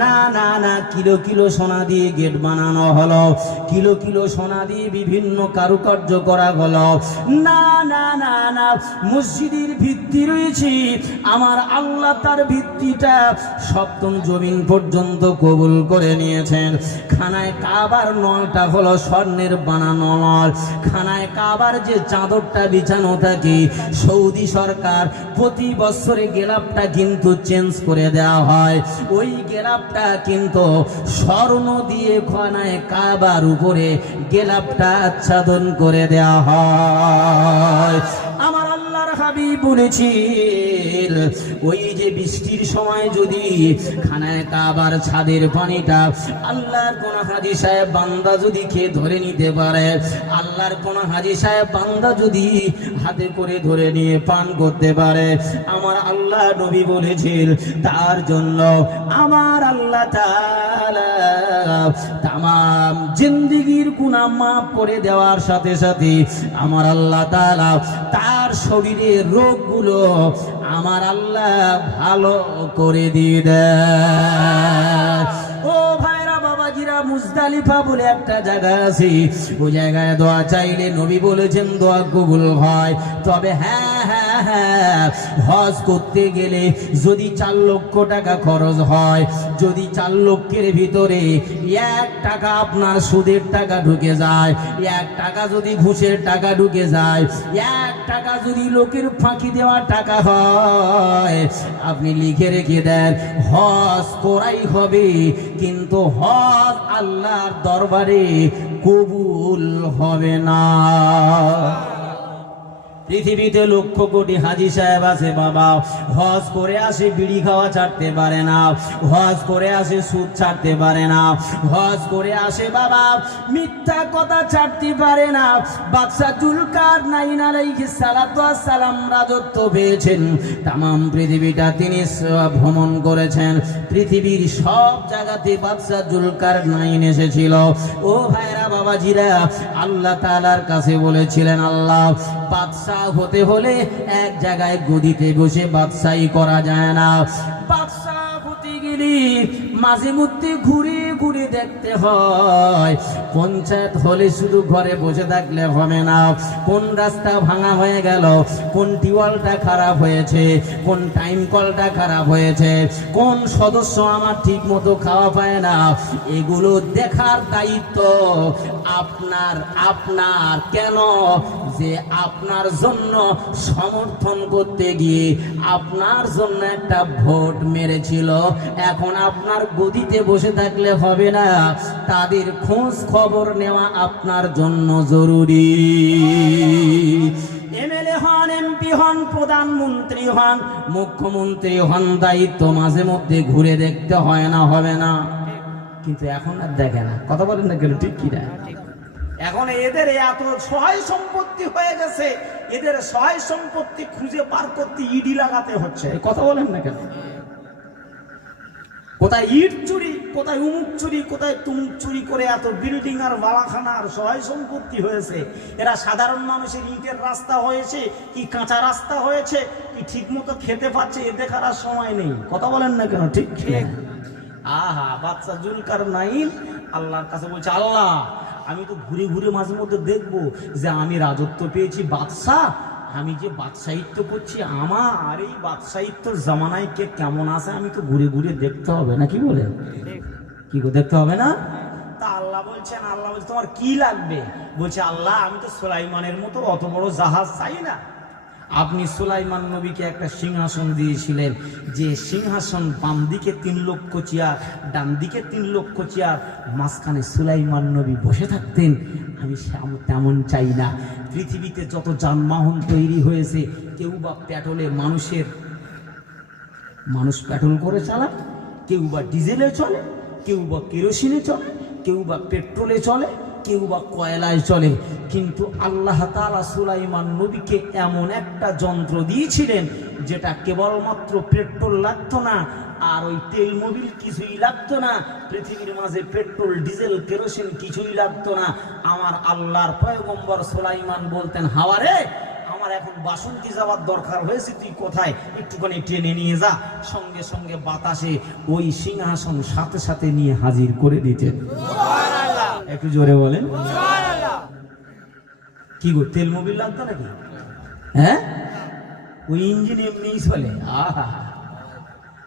না না না, কিলো কিলো সোনা দিয়ে গেট বানানো হলো, কিলো কিলো সোনা দিয়ে বিভিন্ন কারুকার্য করা হলো, না না না না, মসজিদের ভিত্তি রয়েছে আমার আল্লাহ, তার ভিত্তিটা সপ্তম জমিন পর্যন্ত কবুল করে নিয়েছেন। খানায় কাবার নলটা হলো স্বর্ণের বানানো নল। খানায় কাবার যে চাদরটা বিছানো থাকে, সৌদি সরকার প্রতি বছরে গেলাপটা কিন্তু চেঞ্জ করে দেওয়া হয়, ওই গেলাপটা কিন্তু স্বর্ণ দিয়ে খানায় কাবার উপরে গেলাপটা আচ্ছাদন করে দেওয়া হয়। আমার আল্লাহর হাবিব বলেছেন ওই যে বৃষ্টির সময় যদি খানায় কাবার ছাদের পানিটা আল্লাহর কোন হাজী সাহেব বান্দা যদি খেয়ে ধরে নিতে পারে, আল্লাহর কোন হাজী সাহেব বান্দা যদি হাতে করে ধরে নিয়ে পান করতে পারে, আমার আল্লাহ নবী বলেছেন তার জন্য আমার আল্লাহ তাআলা তামাম জিন্দেগীর গুনাহ মাফ করে দেওয়ার সাথে সাথে আমার আল্লাহ তাআলা তার শরীরের রোগগুলো আমার আল্লাহ ভালো করে দিয়ে দেয়। ও ভাইরা বাবাজিরা, মুজদালিফা বলে একটা জায়গা আছে, ওই জায়গায় দোয়া চাইলে নবী বলেছেন দোয়া কবুল হয়। তবে হ্যাঁ, হজ করতে গেলে যদি 4 লক্ষ টাকা খরচ হয়, যদি 4 লক্ষের ভিতরে 1 টাকা আপনার সুদের টাকা ঢুকে যায়, 1 টাকা যদি ঘুষের টাকা ঢুকে যায়, 1 টাকা যদি লোকের ফাঁকি দেওয়ার টাকা হয়, আপনি লিখে রেখে দেন হজ করাই হবে, কিন্তু হজ আল্লাহর দরবারে কবুল হবে না। পৃথিবীতে লক্ষ কোটি হাজী সাহেব আছে বাবা, হজ করে আসে বিড়ি খাওয়া ছাড়তে পারে না, হজ করে আসে সুদ ছাড়তে পারে না, হজ করে আসে বাবা মিথ্যা কথা ছাড়তে পারে না। বাদশা জুলকারনাইন আলাইহিস সালাতু ওয়াস সালাম রাজত্ব পেয়েছেন, তামাম পৃথিবীটা তিনি ভ্রমণ করেছেন, পৃথিবীর সব জায়গাতে বাদশা জুলকারনাইন এসেছিল। ও ভাইরা বাবাজিরা, আল্লাহ তাআলার কাছে বলেছিলেন আল্লাহ বাদশা হতে হলে এক জায়গায় গদিতে বসে বাদশাহী করা যায় না, বাদশা হতে গেলে মাঝে মধ্যে ঘুরে ঘুরে দেখতে হয়। পঞ্চায়েত হলে শুধু ঘরে বসে থাকলে হবে না, কোন রাস্তা ভাঙা হয়ে গেল, কোন টিউবওয়েলটা খারাপ হয়েছে, কোন টাইম কলটা খারাপ হয়েছে, কোন সদস্য আমার ঠিক মতো খাওয়া পায় না, এগুলো দেখার দায়িত্ব আপনার কেন যে আপনার জন্য সমর্থন করতে গিয়ে আপনার জন্য একটা ভোট মেরেছিল, এখন আপনার গদিতে বসে থাকলে হবে না, তাদের খোঁজ খবর নেওয়া আপনার জন্য জরুরি। এমএলএ হন, এমপি হন, প্রধানমন্ত্রী হন, মুখ্যমন্ত্রী হন, দায়িত্ব মাঝে মধ্যে ঘুরে দেখতে হয় না, হবে না? কিন্তু এখন আর দেখে না, কথা বলেন না কেন, ঠিক কি না? এখন এদের এত সহায় সম্পত্তি হয়ে গেছে, এদের সহায় সম্পত্তি খুঁজে পার করতে ইডি লাগাতে হচ্ছে, কথা বলেন না কেন? কোথায় ইট চুরি, কোথায় উমুক চুরি, কোথায় তুমুক চুরি করে এত বিল্ডিং আর বালাখানা আর সহায় সম্পত্তি হয়েছে। এরা সাধারণ মানুষের ইটের রাস্তা হয়েছে কি কাঁচা রাস্তা হয়েছে কি ঠিক মতো খেতে পাচ্ছে, এ দেখার আর সময় নেই, কথা বলেন না কেন, ঠিক ঠিক? আহা, বাদশা জুলকারনাইন আল্লাহর কাছে বলছে আল্লাহ আমি তো ঘুরে ঘুরে মাঝে মধ্যে দেখবো যে আমি রাজত্ব পেয়েছি বাদশা, আমি যে বাদশাহিত্য করছি আমার এই বাদশাহিত্য জামানায় কে কেমন আছে আমি তো ঘুরে ঘুরে দেখতে হবে না, কি বলে কি দেখতে হবে না? তা আল্লাহ বলছেন, আল্লাহ বলছে তোমার কি লাগবে? বলছে আল্লাহ আমি তো সুলাইমানের মতো অত বড় জাহাজ চাই না। আপনি সুলাইমান নবীকে একটা সিংহাসন দিয়েছিলেন, যে সিংহাসন বাম দিকে 3 লক্ষ চেয়ার, ডান দিকে 3 লক্ষ চেয়ার, মাঝখানে সুলাইমান নবী বসে থাকতেন, আমি তেমন চাই না। পৃথিবীতে যত যানবাহন তৈরি হয়েছে, কেউ বা পেট্রোলে মানুষ পেট্রোল করে চালায়, কেউ বা ডিজেলে চলে, কেউ বা কেরোসিনে চলে, কেউ বা পেট্রোলে চলে, কেউ বা কয়লায় চলে, কিন্তু আল্লাহ তাআলা সুলাইমান নবীকে এমন একটা যন্ত্র দিয়েছিলেন যেটা কেবলমাত্র পেট্রোল লাগতো না আর ওই তেল মোবিল কিছুই লাগতো না, পৃথিবীর মাঝে পেট্রোল ডিজেল কেরোসিন কিছুই লাগতো না। আমার আল্লাহর পয়গম্বর সুলাইমান বলতেন হাওয়ারে আমার এখন বাসন্তী যাওয়ার দরকার হয়েছে, তুই কোথায়, একটুখানি টেনে নিয়ে যা, সঙ্গে সঙ্গে বাতাসে ওই সিংহাসন সাথে সাথে নিয়ে হাজির করে দিতেন। একটু জোরে বলেন কি গো, তেল মোবিল লাগতো নাকি? হ্যাঁ, ওই ইঞ্জিন এমনিই চলে। আহা,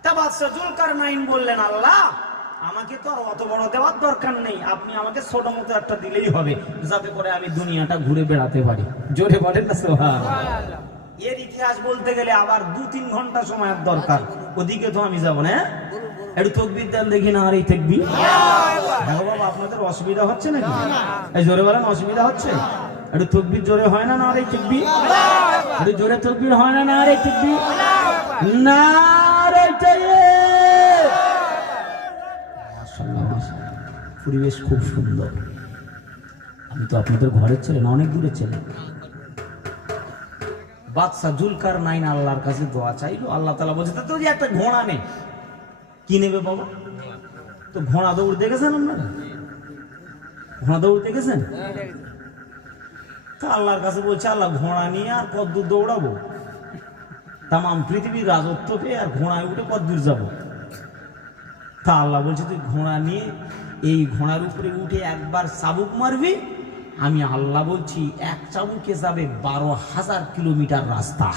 তা বাদশা জুলকারনাইন বললেন আল্লাহ আমাকে তো আর অত বড় দেওয়ার দরকার নেই, আপনি আমাকে ছোট মতো একটা দিলেই হবে, যাতে করে আমি দুনিয়াটা ঘুরে বেড়াতে পারি। জোরে বলেন না সুবহানাল্লাহ। এর ইতিহাস বলতে গেলে আবার 2-3 ঘন্টা সময়ের দরকার, ওদিকে তো আমি যাবো না। একটু তাকবীর দেন দেখি না, আর এই তাকবীর দেখো বাবা, আপনাদের অসুবিধা হচ্ছে নাকি? এই জোরে বলেন, অসুবিধা হচ্ছে? একটু তাকবীর জোরে হয় না, আর এই তাকবীর একটু জোরে তাকবীর হয় না? নারে তাকবীর, নারে তাকবীর। মাশাআল্লাহ, মাশাআল্লাহ, পরিবেশ খুব সুন্দর। আমি তো আপনাদের ঘরের ছেলে না, অনেক দূরের ছেলে। বাদশা জুলকার নাইন আল্লাহর কাছে দোয়া চাইলো। আল্লাহ তাআলা বলছে তো যে একটা ঘোড়া নে। কি নেবে বাবা? তো ঘোড়া দৌড় দেখেছেন আপনারা? ঘোড়া দৌড় দেখেছেন? তো আল্লাহর কাছে বলছে, আল্লাহ ঘোড়া নিয়ে আর কতদূর দৌড়াবো? তামাম পৃথিবীর রাজত্ব পেয়ে আর ঘোড়ায় উঠে কতদূর যাবো? তা আল্লাহ বলছে তুই ঘোড়া নিয়ে এই ঘোড়ার উপরে উঠে একবার চাবুক মারবি, আমি আল্লাহ বলছি এক চাবুকে যাবে 12,000 কিলোমিটার রাস্তা।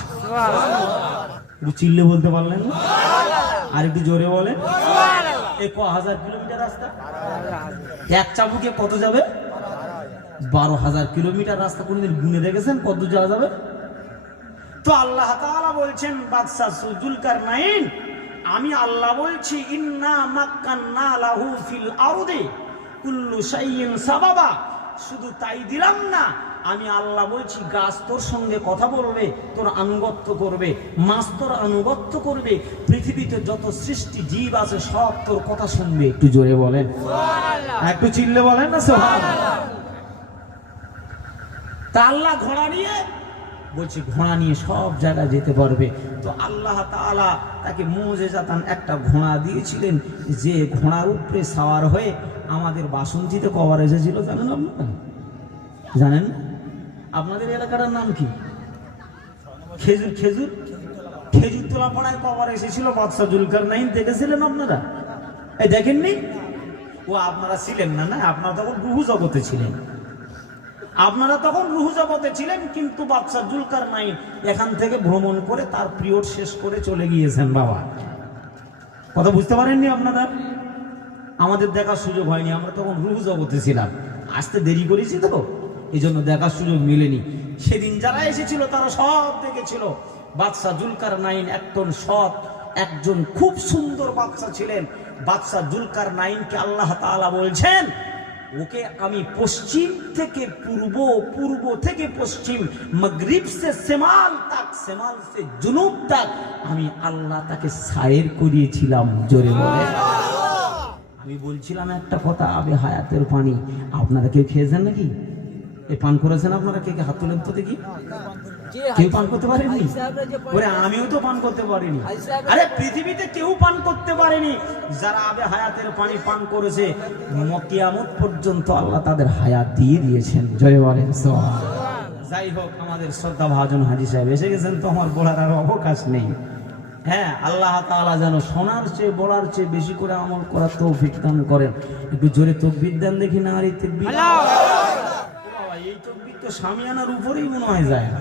একটু চিল্লে বলতে পারলেন না? আর একটু জোরে বলেন। 1,000 কিলোমিটার রাস্তা, এক চাবুকে কত যাবে? 12,000 কিলোমিটার রাস্তা। কোনদিন গুনে দেখেছেন কত যাওয়া যাবে? তো আল্লাহ তাআলা বলছেন বাদশা জুলকারনাইন, আমি আল্লাহ বলছি ইন্না মাক্কান্না লাহু ফিল আরদি কুল্লু শাইইন সাবাবা। শুধু তাই দিলাম না, আমি আল্লাহ বলছি গাছ তোর সঙ্গে কথা বলবে, তোর আনুগত্য করবে, মাছ তোর আনুগত্য করবে, পৃথিবীতে যত সৃষ্টি জীব আছে সব তোর কথা শুনবে। একটু জোরে বলেন, একটু চিল্লে বলেন না সুবহানাল্লাহ। তা আল্লাহ ঘোড়া নিয়ে বলছি ঘোড়া নিয়ে সব জায়গায় যেতে পারবে। তো আল্লাহ তাআলা তাকে মুজিজাতান একটা ঘোড়া দিয়েছিলেন, যে ঘোড়ার উপরে সাওয়ার হয়ে আমাদের বাসন্তীতে কবার এসেছিল জানেন আপনারা? জানেন? আপনাদের এলাকাটার নাম কি? খেজুর, খেজুর, খেজুর তোলা পাড়ায় কবার এসেছিল বাদশা জুলকারনাইন, দেখেছিলেন আপনারা? এই দেখেননি? ও আপনারা ছিলেন না, না আপনারা তখন রুহু জগতে ছিলেন, আপনারা তখন রুহু জগতে ছিলেন। কিন্তু বাদশা জুলকারনাইন এখান থেকে ভ্রমণ করে তার পিরিয়ড শেষ করে চলে গিয়েছেন। বাবা কথা বুঝতে পারেননি আপনারা? আমাদের দেখার সুযোগ হয়নি, আমরা তখন রুহু জগতে ছিলাম, আসতে দেরি করেছি তো এই জন্য দেখার সুযোগ মিলেনি। সেদিন যারা এসেছিল তারা সব দেখেছিল। বাদশা জুলকারনাইন একজন সৎ, একজন খুব সুন্দর বাদশা ছিলেন। বাদশা জুলকারনাইনকে আল্লাহ তাআলা বলছেন, ওকে আমি পশ্চিম থেকে পূর্ব, পূর্ব থেকে পশ্চিম, মাগরিব সে সেমাল তাক, সেমাল সে জুনুব তাক আমি আল্লাহ তাকে সায়ের করিয়েছিলাম। জোরে বলে। আমি বলছিলাম একটা কথা, আবে হায়াতের পানি আপনারা কেউ খেয়েছেন নাকি? এই পান করেছেন আপনারা? কে কে হাত তুলেন তো দেখি। কেউ পান করতে পারেনি? ওরে আমিও তো পান করতে পারিনি। আরে পৃথিবীতে কেউ পান করতে পারেনি। যারা আবে হায়াতের পানি পান করেছে কিয়ামত পর্যন্ত আল্লাহ তাদের হায়াত দিয়ে দিয়েছেন। জয় বলেন সুবহানাল্লাহ। যাই হোক, আমাদের শ্রদ্ধা ভাজন হাজী সাহেব এসে গেছেন, তো আমার বলার আর অবকাশ নেই। হ্যাঁ, আল্লাহ তাআলা যেন শোনার চেয়ে বলার চেয়ে বেশি করে আমল করার তৌফিক দান করেন। একটু জোরে তাকবীর দেন দেখি না। আর এই তাকবীর, এই তাকবীর তো শামিয়ানার উপরেই মনে হয় যায় না।